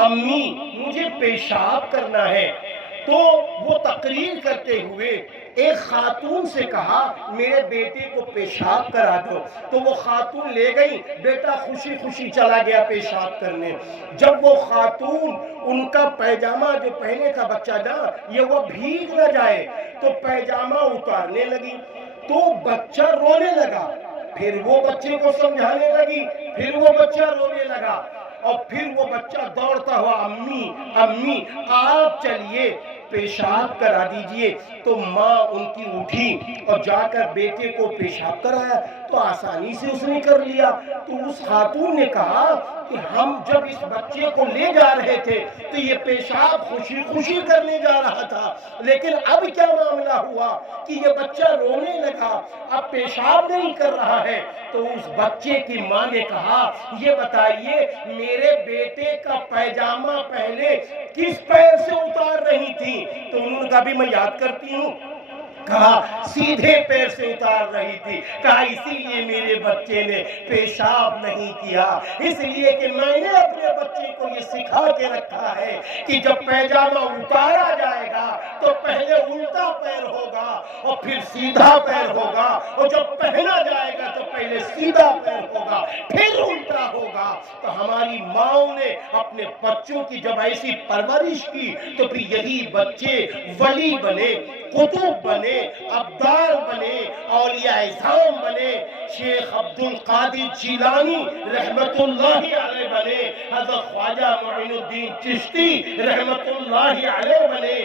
امی مجھے پیشاب کرنا ہے، تو وہ تقریر کرتے ہوئے ایک خاتون سے کہا میرے بیٹے کو پیشاب کرا دو، تو وہ خاتون لے گئی، بیٹا خوشی خوشی چلا گیا پیشاب کرنے۔ جب وہ خاتون ان کا پیجامہ جو پہنے تھا بچہ نا یہ وہ بھیگ نہ جائے تو پیجامہ اتارنے لگی، تو بچہ رونے لگا، پھر وہ بچے کو سمجھانے لگی، پھر وہ بچہ رونے لگا، اور پھر وہ بچہ دوڑتا ہوا امی آپ چلیے پیشاب کرا دیجئے۔ تو ماں ان کی اٹھی اور جا کر بیٹے کو پیشاب کرایا، تو آسانی سے اس نے کر لیا۔ تو اس خاتون نے کہا کہ ہم جب اس بچے کو لے جا رہے تھے تو یہ پیشاب خوشی خوشی کرنے جا رہا تھا، لیکن اب کیا معاملہ ہوا کہ یہ بچہ رونے لگا، اب پیشاب نہیں کر رہا ہے۔ تو اس بچے کی ماں نے کہا یہ بتائیے میرے بیٹے کا پیجامہ پہلے کس پیر سے اتار رہی تھی؟ تو انہوں نے کہا بھی میں یاد کرتی ہوں، کہا سیدھے پیر سے اتار رہی تھی۔ کہا اسی لیے میرے بچے نے پیشاب نہیں کیا، اس لیے کہ میں نے اپنے بچے کو یہ سکھا کے رکھا ہے کہ جب پیجامہ اتارا جائے گا تو پہلے الٹا پیر ہوگا اور پھر سیدھا پیر ہوگا، اور جب پہنا جائے گا تو پہلے سیدھا پیر ہوگا پھر الٹا ہوگا۔ تو ہماری ماؤں نے اپنے بچوں کی جب ایسی پرورش کی تو پھر یہی بچے ولی بنے، قطب بنے، ابدال بنے، اولیاء اعظام بنے، شیخ عبد القادر جیلانی رحمت اللہ علیہ بنے، حضرت خواجہ معین الدین چشتی رحمت اللہ علیہ بنے۔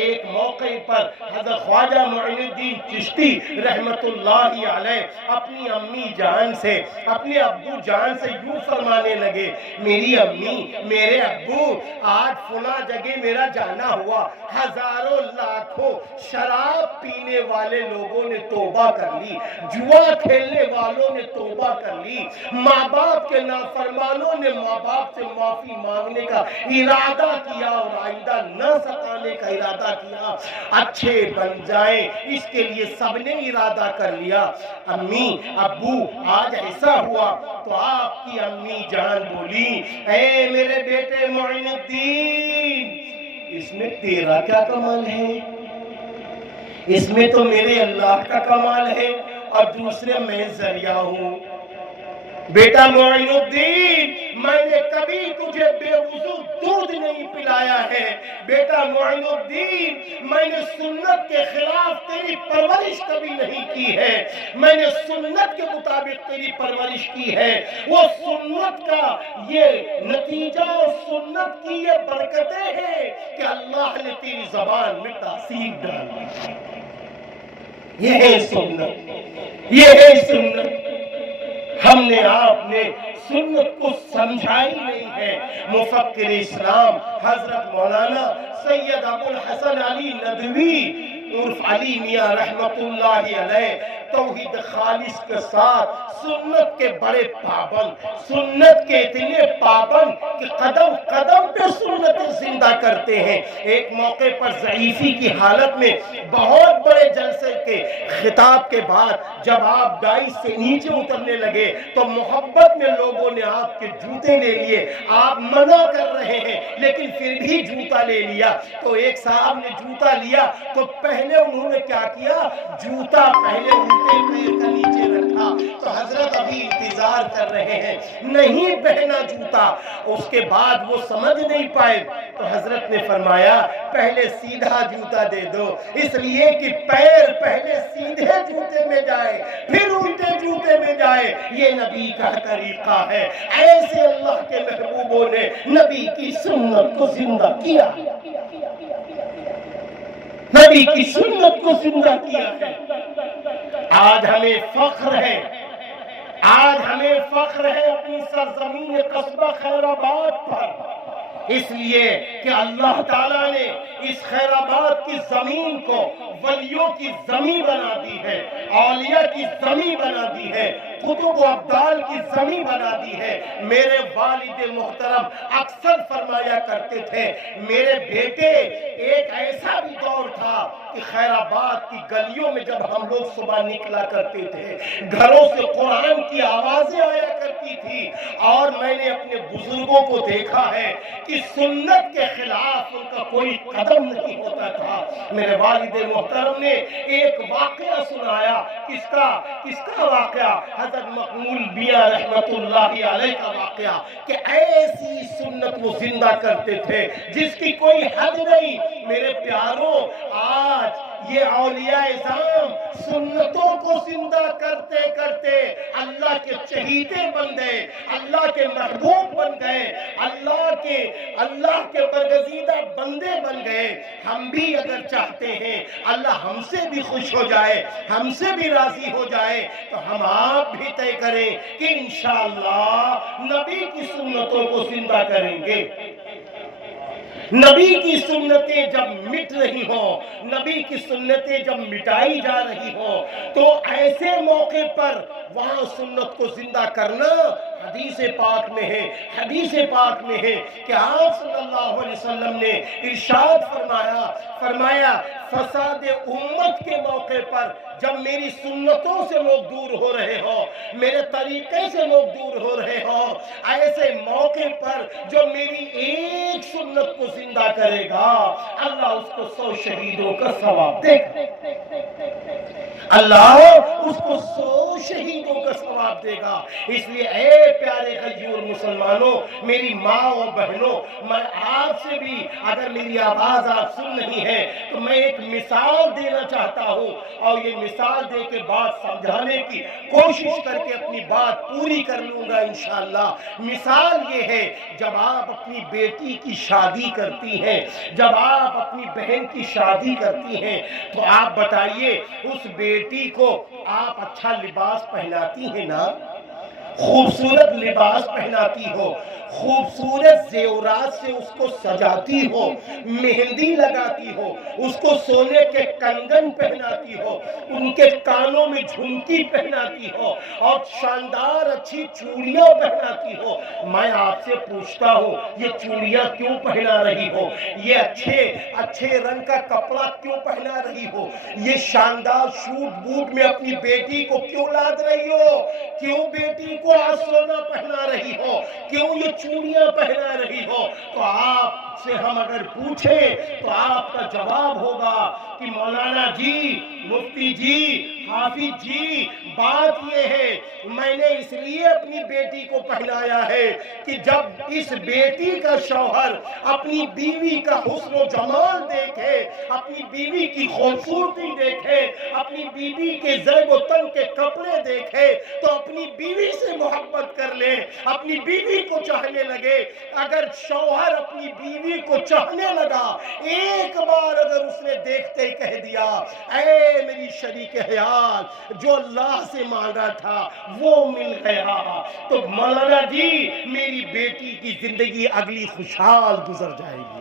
ایک موقع پر حضرت خواجہ معین الدین چشتی رحمت اللہ علیہ اپنی امی جان سے، اپنے ابو جان سے یوں فرمانے لگے میری امی میرے ابو آج فلاں جگہ میرا جانا ہوا، ہزاروں لاکھوں شراب پینے والے لوگوں نے توبہ کر لی، جوا کھیلنے والوں نے توبہ کر لی، ماں باپ کے نافرمانوں نے ماں باپ سے معافی مانگنے کا ارادہ کیا اور آئندہ نہ ستانے کا ارادہ کیا، اچھے بن جائیں اس کے لیے سب نے ارادہ کر لیا۔ امی ابو آج ایسا ہوا تو آپ کی امی جان بولی اے میرے بیٹے معین الدین اس میں تیرا کیا کمال ہے، اس میں تو میرے اللہ کا کمال ہے اور دوسرے میں ذریعہ ہوں۔ بیٹا معین الدین میں نے کبھی تجھے بے وضو دودھ نہیں پلایا ہے، بیٹا معین الدین، میں نے سنت کے خلاف تیری پرورش کبھی نہیں کی ہے، میں نے سنت کے مطابق تیری پرورش کی ہے۔ وہ سنت کا یہ نتیجہ اور سنت کی یہ برکتیں ہیں کہ اللہ نے تیری زبان میں تاثیر ڈالی۔ یہ ہے سنت، یہ ہے سنت۔ ہم نے آپ نے سنت کو سمجھائی نہیں ہے۔ مفکر اسلام حضرت مولانا سید ابو الحسن علی ندوی عرف علی میاں رحمت اللہ علیہ توحید خالص کے ساتھ سنت کے بڑے پابند، سنت کے اتنے پابند کہ قدم قدم پہ سنتیں زندہ کرتے ہیں۔ ایک موقع پر ضعیفی کی حالت میں بہت بڑے جلسے کے خطاب کے بعد جب آپ دائش سے نیچے اترنے لگے تو محبت میں لوگوں نے آپ کے جوتے لے لیے، آپ منع کر رہے ہیں لیکن پھر بھی جوتا لے لیا۔ تو ایک صاحب نے جوتا لیا تو پہلے انہوں نے کیا کیا، جوتا پہلے الٹے پیر کا نیچے رکھا۔ تو حضرت ابھی انتظار کر رہے ہیں، نہیں پہنا جوتا۔ اس کے بعد وہ سمجھ نہیں پائے تو حضرت نے فرمایا پہلے سیدھا جوتا دے دو، اس لیے کہ پیر پہلے سیدھے جوتے میں جائے پھر الٹے جوتے میں جائے۔ یہ نبی کا طریقہ ہے۔ ایسے اللہ کے محبوبوں نے نبی کی سنت کو زندہ کیا، نبی کی سنت کو زندہ کیا ہے۔ آج ہمیں فخر ہے، آج ہمیں فخر ہے اپنی سرزمین قصبہ خیر آباد پر، اس لیے کہ اللہ تعالیٰ نے اس خیر آباد کی زمین کو ولیوں کی زمین بنا دی ہے، اولیاء کی زمین بنا دی ہے، قطب و ابدال کی زمین بنا دی ہے۔ میرے والد محترم اکثر فرمایا کرتے تھے، میرے بیٹے ایک ایسا بھی دور تھا کہ خیر آباد کی گلیوں میں جب ہم لوگ صبح نکلا کرتے تھے گھروں سے قرآن کی آوازیں آیا کرتی تھی، اور میں نے اپنے بزرگوں کو دیکھا ہے کہ سنت کے خلاف ان کا کوئی قدم نہیں ہوتا تھا۔ میرے والد محترم نے ایک واقعہ سنایا، کس کا واقعہ؟ حضرت مقبول میاں رحمت اللہ علیہ کا واقعہ، کہ ایسی سنت وہ زندہ کرتے تھے جس کی کوئی حد نہیں۔ میرے پیاروں، آج یہ اولیاء اعظام سنتوں کو زندہ کرتے کرتے اللہ کے چہیتے بن گئے، اللہ کے محبوب بن گئے، اللہ کے برگزیدہ بندے بن گئے۔ ہم بھی اگر چاہتے ہیں اللہ ہم سے بھی خوش ہو جائے، ہم سے بھی راضی ہو جائے، تو ہم آپ بھی طے کریں کہ انشاءاللہ نبی کی سنتوں کو زندہ کریں گے۔ نبی کی سنتیں جب مٹ رہی ہوں، نبی کی سنتیں جب مٹائی جا رہی ہوں، تو ایسے موقع پر وہاں سنت کو زندہ کرنا حدیث پاک میں ہے، حدیث پاک میں ہے کہ آپ صلی اللہ علیہ وسلم نے ارشاد فرمایا فساد امت کے موقع پر جب میری سنتوں سے لوگ دور ہو رہے ہو، میرے طریقے سے لوگ دور ہو رہے ہو، ایسے موقع پر جو میری ایک سنت کو زندہ کرے گا اللہ اس کو 100 شہیدوں کا ثواب دے گا، اللہ اس کو 100 شہیدوں کا ثواب دے گا۔ اس لیے اے پیارے غیور مسلمانوں، میری ماں و بہنوں، میں آپ سے بھی اگر میری آواز آپ سن رہی ہے تو میں ایک مثال دینا چاہتا ہوں، اور یہ مثال دے کے بات سمجھانے کی کوشش کر کے اپنی بات پوری کر لوں گا انشاءاللہ۔ مثال یہ ہے، جب آپ اپنی بیٹی کی شادی کرتی ہیں، جب آپ اپنی بہن کی شادی کرتی ہیں، تو آپ بتائیے اس بیٹی کو آپ اچھا لباس پہناتی ہیں نا، خوبصورت لباس پہناتی ہو، خوبصورت زیورات سے اس کو سجاتی ہو، مہندی لگاتی ہو، اس کو سونے کے کنگن پہناتی ہو، ان کے کانوں میں جھمکی پہناتی ہو، اور شاندار اچھی چوڑیاں پہناتی ہو۔ میں آپ سے پوچھتا ہوں یہ چوڑیاں کیوں پہنا رہی ہو؟ یہ اچھے رنگ کا کپڑا کیوں پہنا رہی ہو؟ یہ شاندار سوٹ بوٹ میں اپنی بیٹی کو کیوں لاد رہی ہو؟ کیوں بیٹی کو سونا پہنا رہی ہو؟ کیوں یہ چوڑیاں پہنا رہی ہو؟ تو آپ سے ہم اگر پوچھیں تو آپ کا جواب ہوگا کہ مولانا جی مفتی جی، حافظ جی، بات یہ ہے میں نے اس لیے اپنی بیٹی کو پہنایا ہے کہ جب اس بیٹی کا شوہر اپنی بیوی کا حسن و جمال دیکھے، اپنی بیوی کی خوبصورتی دیکھے، اپنی بیوی کے زیب و تن کے کپڑے دیکھے تو اپنی بیوی سے محبت کر لے، اپنی بیوی کو چاہنے لگے۔ اگر شوہر اپنی بیوی کو چاہنے لگا، ایک بار اگر اس نے دیکھتے ہی کہہ دیا اے میری شریک حیات، جو اللہ سے مانگا تھا وہ مل گیا، تو مولانا جی میری بیٹی کی زندگی اگلی خوشحال گزر جائے گی،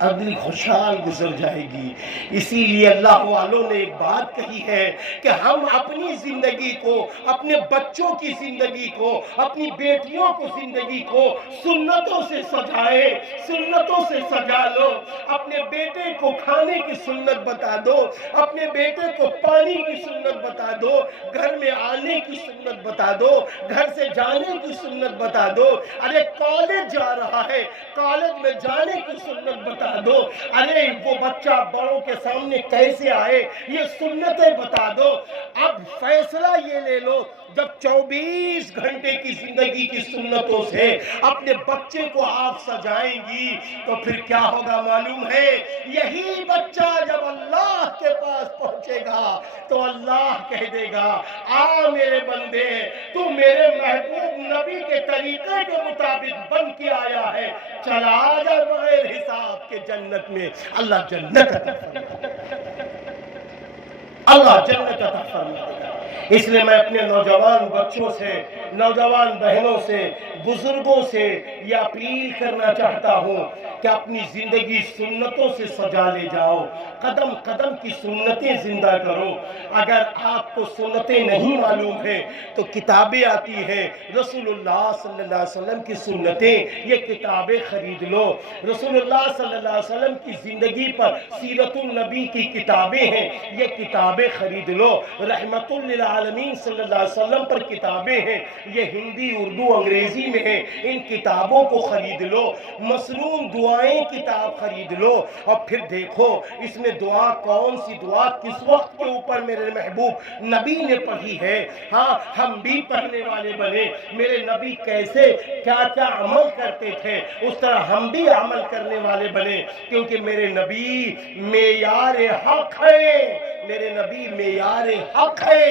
اگلی خوشحال گزر جائے گی۔ اسی لیے اللہ والوں نے ایک بات کہی ہے کہ ہم اپنی زندگی کو، اپنے بچوں کی زندگی کو، اپنی بیٹیوں کو زندگی کو سنتوں سے سجائے، سنتوں سے سجا لو۔ اپنے بیٹے کو کھانے کی سنت بتا دو، اپنے بیٹے کو پانی کی سنت بتا دو، گھر میں آنے کی سنت بتا دو، گھر سے جانے کی سنت بتا دو۔ ارے کالج جا رہا ہے، کالج میں جانے کی سنت بتا دو۔ ارے وہ بچہ بڑوں کے سامنے کیسے آئے یہ سنتیں بتا دو۔ اب فیصلہ یہ لے لو، جب 24 گھنٹے کی زندگی کی سنتوں سے اپنے بچے کو آپ سجائیں گی تو پھر کیا ہوگا معلوم ہے؟ یہی بچہ جب اللہ کے پاس پہنچے گا تو اللہ کہہ دے گا آ میرے بندے، تو میرے محبوب نبی کے طریقے کے مطابق بن کے آیا ہے، چلا جا بغیر حساب کے جنت میں۔ اللہ جنت عطا فرمائے، اللہ جنت عطا فرمائے گا۔ اس لیے میں اپنے نوجوان بچوں سے، نوجوان بہنوں سے، بزرگوں سے یہ اپیل کرنا چاہتا ہوں کہ اپنی زندگی سنتوں سے سجا لے جاؤ، قدم قدم کی سنتیں زندہ کرو۔ اگر آپ کو سنتیں نہیں معلوم ہیں تو کتابیں آتی ہیں، رسول اللہ صلی اللہ علیہ وسلم کی سنتیں، یہ کتابیں خرید لو۔ رسول اللہ صلی اللہ علیہ وسلم کی زندگی پر سیرت النبی کی کتابیں ہیں، یہ کتابیں خرید لو۔ رحمت للعالمین صلی اللہ علیہ وسلم پر کتابیں ہیں، یہ ہندی، اردو، انگریزی میں ہیں، ان کتابوں کو خرید لو۔ مصنون دعائیں کتاب خرید لو، اور پھر دیکھو اس میں دعا کون سی دعا کس وقت کے اوپر میرے محبوب نبی نے پڑھی ہے۔ ہاں ہم بھی پڑھنے والے بنے، میرے نبی کیسے کیا کیا عمل کرتے تھے اس طرح ہم بھی عمل کرنے والے بنے، کیونکہ میرے نبی معیار حق ہے، میرے نبی معیار حق ہے۔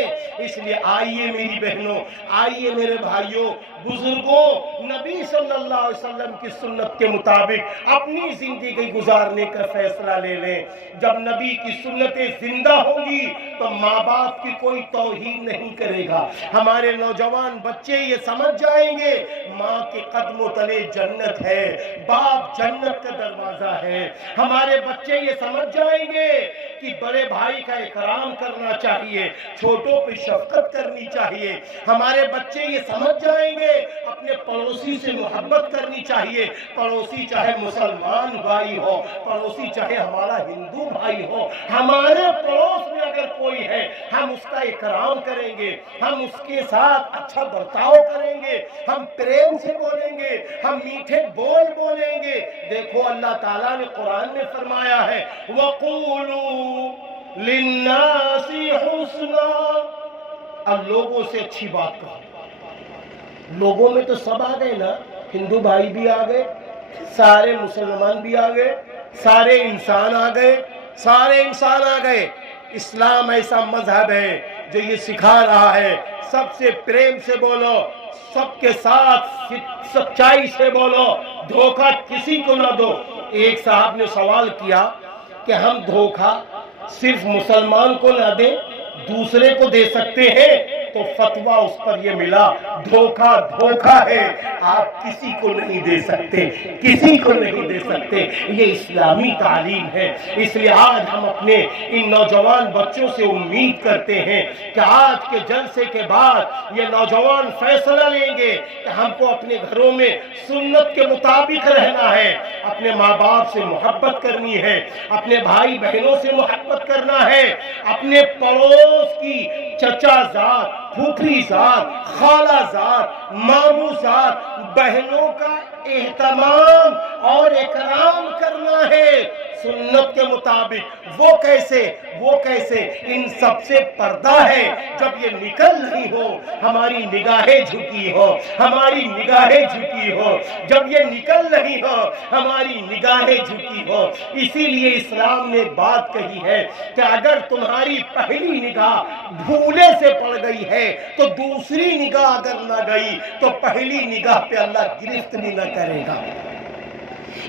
اس لیے آئیے میری بہنوں، آئیے میرے بھائیوں، بزرگوں، نبی صلی اللہ علیہ وسلم کی سنت کے مطابق اپنی زندگی گزارنے کا فیصلہ لے لیں۔ جب نبی کی سنتیں زندہ ہوں گی تو ماں باپ کی کوئی توہین نہیں کرے گا۔ ہمارے نوجوان بچے یہ سمجھ جائیں گے ماں کے قدموں تلے جنت ہے، باپ جنت کا دروازہ ہے۔ ہمارے بچے یہ سمجھ جائیں گے کہ بڑے بھائی کا اکرام کرنا چاہیے، چھوٹوں پہ شفقت کرنی چاہیے۔ ہمارے بچے یہ سمجھ جائیں گے اپنے پڑوسی سے محبت کرنی چاہیے، پڑوسی چاہے مسلمان بھائی ہو، پڑوسی چاہے ہمارا ہندو بھائی ہو، ہمارے پڑوس میں اگر کوئی ہے ہم اس کا اکرام کریں گے، ہم اس کے ساتھ اچھا برتاؤ کریں گے، ہم پریم سے بولیں گے، ہم میٹھے بول بولیں گے۔ دیکھو اللہ تعالیٰ نے قرآن میں فرمایا ہے وَقُولُوا لِلنَّاسِ حُسْنًا، اب لوگوں سے اچھی بات کہو۔ لوگوں میں تو سب آ گئے نا، ہندو بھائی بھی آ گئے، سارے مسلمان بھی آ گئے، سارے انسان آ گئے، سارے انسان آ گئے۔ اسلام ایسا مذہب ہے جو یہ سکھا رہا ہے سب سے پریم سے بولو، سب کے ساتھ سچائی سے بولو، دھوکہ کسی کو نہ دو۔ ایک صاحب نے سوال کیا کہ ہم دھوکہ صرف مسلمان کو نہ دیں، دوسرے کو دے سکتے ہیں؟ تو فتویٰ اس پر یہ ملا دھوکہ دھوکہ ہے، آپ کسی کو نہیں دے سکتے، کسی کو نہیں دے سکتے۔ یہ اسلامی تعلیم ہے۔ اس لیے آج ہم اپنے ان نوجوان بچوں سے امید کرتے ہیں کہ آج کے جلسے کے بعد یہ نوجوان فیصلہ لیں گے کہ ہم کو اپنے گھروں میں سنت کے مطابق رہنا ہے، اپنے ماں باپ سے محبت کرنی ہے، اپنے بھائی بہنوں سے محبت کرنا ہے، اپنے پڑوس کی چچا زاد، پھوپھی زاد، خالہ زاد، ماموں زاد، بہنوں کا اہتمام اور اکرام کرنا ہے۔ سنت کے مطابق، وہ کیسے ان سب سے پردہ ہے جب یہ نکل نہیں ہو، ہماری نگاہیں جھکی ہو، جب یہ نکل نہیں ہو ہماری نگاہیں جھکی ہو۔ اسی لیے اسلام نے ایک بات کہی ہے کہ اگر تمہاری پہلی نگاہ بھولے سے پڑ گئی ہے تو دوسری نگاہ اگر نہ گئی تو پہلی نگاہ پہ اللہ گرفت بھی نہ کرے گا۔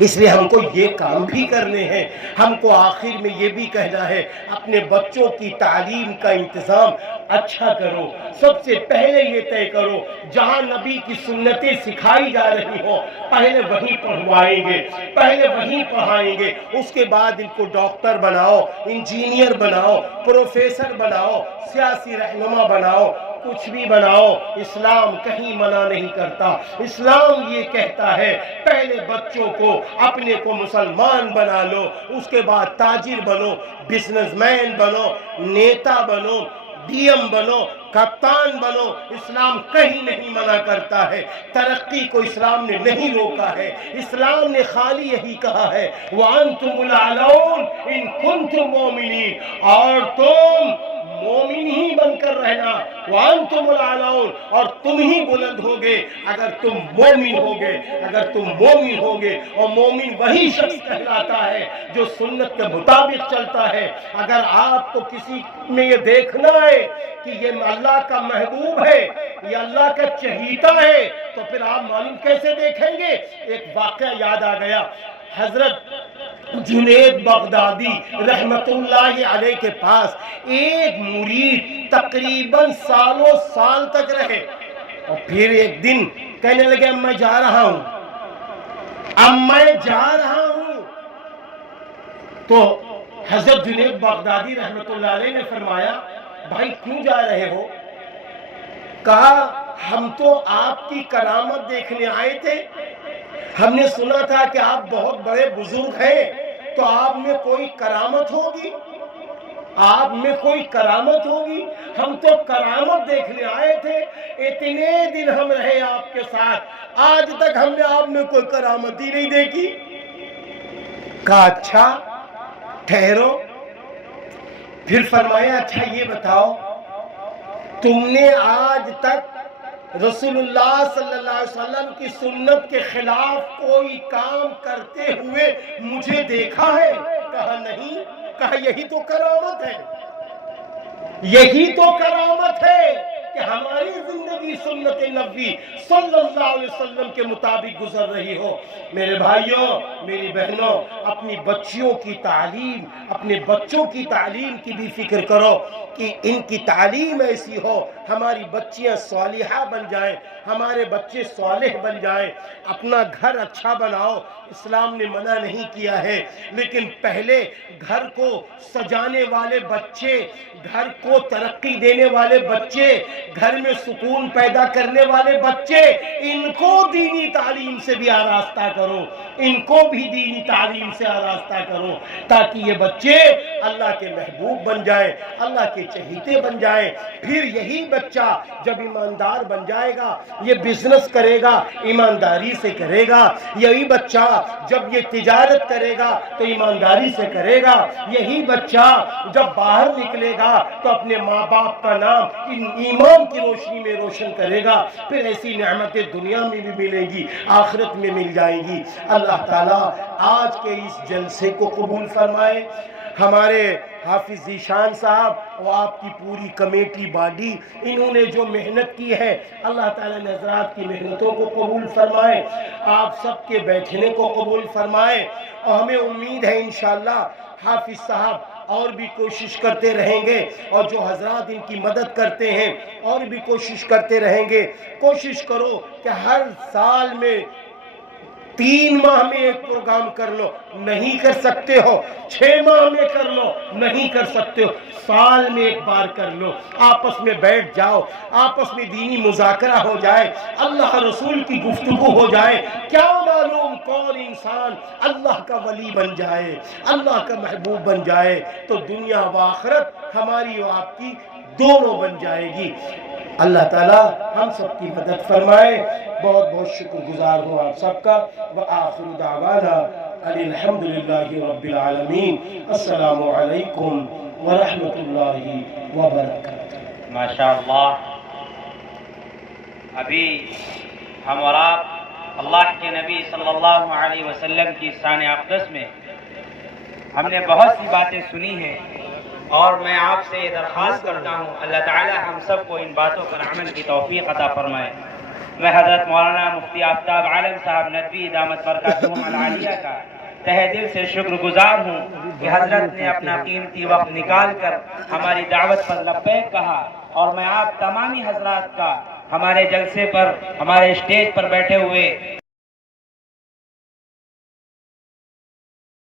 اس لیے ہم کو یہ کام بھی کرنے ہیں۔ ہم کو آخر میں یہ بھی کہنا ہے، اپنے بچوں کی تعلیم کا انتظام اچھا کرو۔ سب سے پہلے یہ طے کرو جہاں نبی کی سنتیں سکھائی جا رہی ہوں پہلے وہیں پڑھوائیں گے، پہلے وہیں پڑھائیں گے۔ اس کے بعد ان کو ڈاکٹر بناؤ، انجینئر بناؤ، پروفیسر بناؤ، سیاسی رہنما بناؤ، کچھ بھی بناؤ، اسلام کہیں منع نہیں کرتا۔ اسلام یہ کہتا ہے پہلے بچوں کو اپنے کو مسلمان بنا لو، اس کے بعد تاجر بنو، بزنس مین بنو، نیتا بنو، ڈی ایم بنو، کپتان بنو۔ اسلام کہیں نہیں منع کرتا ہے، ترقی کو اسلام نے نہیں روکا ہے۔ اسلام نے خالی یہی کہا ہے وَأَنْتُمُ الْأَعْلَوْنَ إِن كُنتُم مُؤْمِنِينَ، اور تم مومن ہی بن کر رہنا، وَأَنْتُمُ الْأَعْلَوْنَ، اور تم ہی بلند ہوگے اگر تم مومن ہوگے، اور مومن وہی شخص کہلاتا ہے جو سنت کے مطابق چلتا ہے۔ اگر آپ کو کسی میں یہ دیکھنا ہے کہ یہ اللہ کا محبوب ہے، یہ اللہ کا چہیتا ہے، تو پھر آپ معلوم کیسے دیکھیں گے؟ ایک واقعہ یاد آ گیا، حضرت جنید بغدادی رحمت اللہ علیہ کے پاس ایک مرید تقریباً سالوں سال تک رہے، اور پھر ایک دن کہنے لگے اب میں جا رہا ہوں۔ تو حضرت جنید بغدادی رحمت اللہ علیہ نے فرمایا بھائی کیوں جا رہے ہو؟ کہا ہم تو آپ کی کرامت دیکھنے آئے تھے، ہم نے سنا تھا کہ آپ بہت بڑے بزرگ ہیں، تو آپ میں کوئی کرامت ہوگی، ہم تو کرامت دیکھنے آئے تھے، اتنے دن ہم رہے آپ کے ساتھ، آج تک ہم نے آپ میں کوئی کرامت ہی نہیں دیکھی۔ کہا اچھا ٹھہرو، پھر فرمایا اچھا یہ بتاؤ تم نے آج تک رسول اللہ صلی اللہ علیہ وسلم کی سنت کے خلاف کوئی کام کرتے ہوئے مجھے دیکھا ہے؟ کہا نہیں۔ کہا یہی تو کرامت ہے کہ ہماری زندگی سنت نبی صلی اللہ علیہ وسلم کے مطابق گزر رہی ہو۔ میرے بھائیوں، میری بہنوں، اپنی بچیوں کی تعلیم، اپنے بچوں کی تعلیم کی بھی فکر کرو کہ ان کی تعلیم ایسی ہو ہماری بچیاں صالحہ بن جائیں، ہمارے بچے صالح بن جائیں۔ اپنا گھر اچھا بناؤ، اسلام نے منع نہیں کیا ہے، لیکن پہلے گھر کو سجانے والے بچے، گھر کو ترقی دینے والے بچے، گھر میں سکون پیدا کرنے والے بچے، ان کو دینی تعلیم سے بھی آراستہ کرو، تاکہ یہ بچے اللہ کے محبوب بن جائیں، اللہ کے چہیتے بن جائیں۔ پھر یہی بچہ جب ایماندار بن جائے گا، یہ بزنس کرے گا ایمانداری سے کرے گا، یہی بچہ جب یہ تجارت کرے گا تو ایمانداری سے کرے گا، یہی بچہ جب باہر نکلے گا تو اپنے ماں باپ کا نام ایمان کی روشنی میں روشن کرے گا۔ پھر ایسی نعمتیں دنیا میں بھی ملیں گی، آخرت میں مل جائیں گی۔ اللہ تعالیٰ آج کے اس جلسے کو قبول فرمائے۔ ہمارے حافظ ذیشان صاحب اور آپ کی پوری کمیٹی باڈی، انہوں نے جو محنت کی ہے، اللہ تعالیٰ نے حضرات کی محنتوں کو قبول فرمائے، آپ سب کے بیٹھنے کو قبول فرمائے، اور ہمیں امید ہے انشاءاللہ حافظ صاحب اور بھی کوشش کرتے رہیں گے، اور جو حضرات ان کی مدد کرتے ہیں اور بھی کوشش کرتے رہیں گے۔ کوشش کرو کہ ہر سال میں 3 ماہ میں ایک پروگرام کر لو، نہیں کر سکتے ہو 6 ماہ میں کر لو، نہیں کر سکتے ہو سال میں ایک بار کر لو، آپس میں بیٹھ جاؤ، آپس میں دینی مذاکرہ ہو جائے، اللہ رسول کی گفتگو ہو جائے، کیا معلوم کون انسان اللہ کا ولی بن جائے، اللہ کا محبوب بن جائے، تو دنیا و آخرت ہماری و آپ کی دونوں بن جائے گی۔ اللہ تعالیٰ ہم سب کی مدد فرمائے۔ بہت بہت شکر گزار ہوں آپ سب کا۔ وآخر دعوانا الحمدللہ رب العالمین۔ السلام علیکم ورحمۃ اللہ وبرکاتہ۔ ماشاءاللہ، ابھی ہم اور آپ اللہ کے نبی صلی اللہ علیہ وسلم کی شان اقدس میں ہم نے بہت سی باتیں سنی ہیں، اور میں آپ سے یہ درخواست کرتا ہوں اللہ تعالی ہم سب کو ان باتوں پر عمل کی توفیق عطا فرمائے۔ میں حضرت مولانا مفتی آفتاب عالم صاحب ندوی دامت برکاتہم العالیہ کا تہ دل سے شکر گزار ہوں کہ حضرت نے اپنا قیمتی وقت نکال کر ہماری دعوت پر لبیک کہا، اور میں آپ تمامی حضرات کا ہمارے جلسے پر، ہمارے اسٹیج پر بیٹھے ہوئے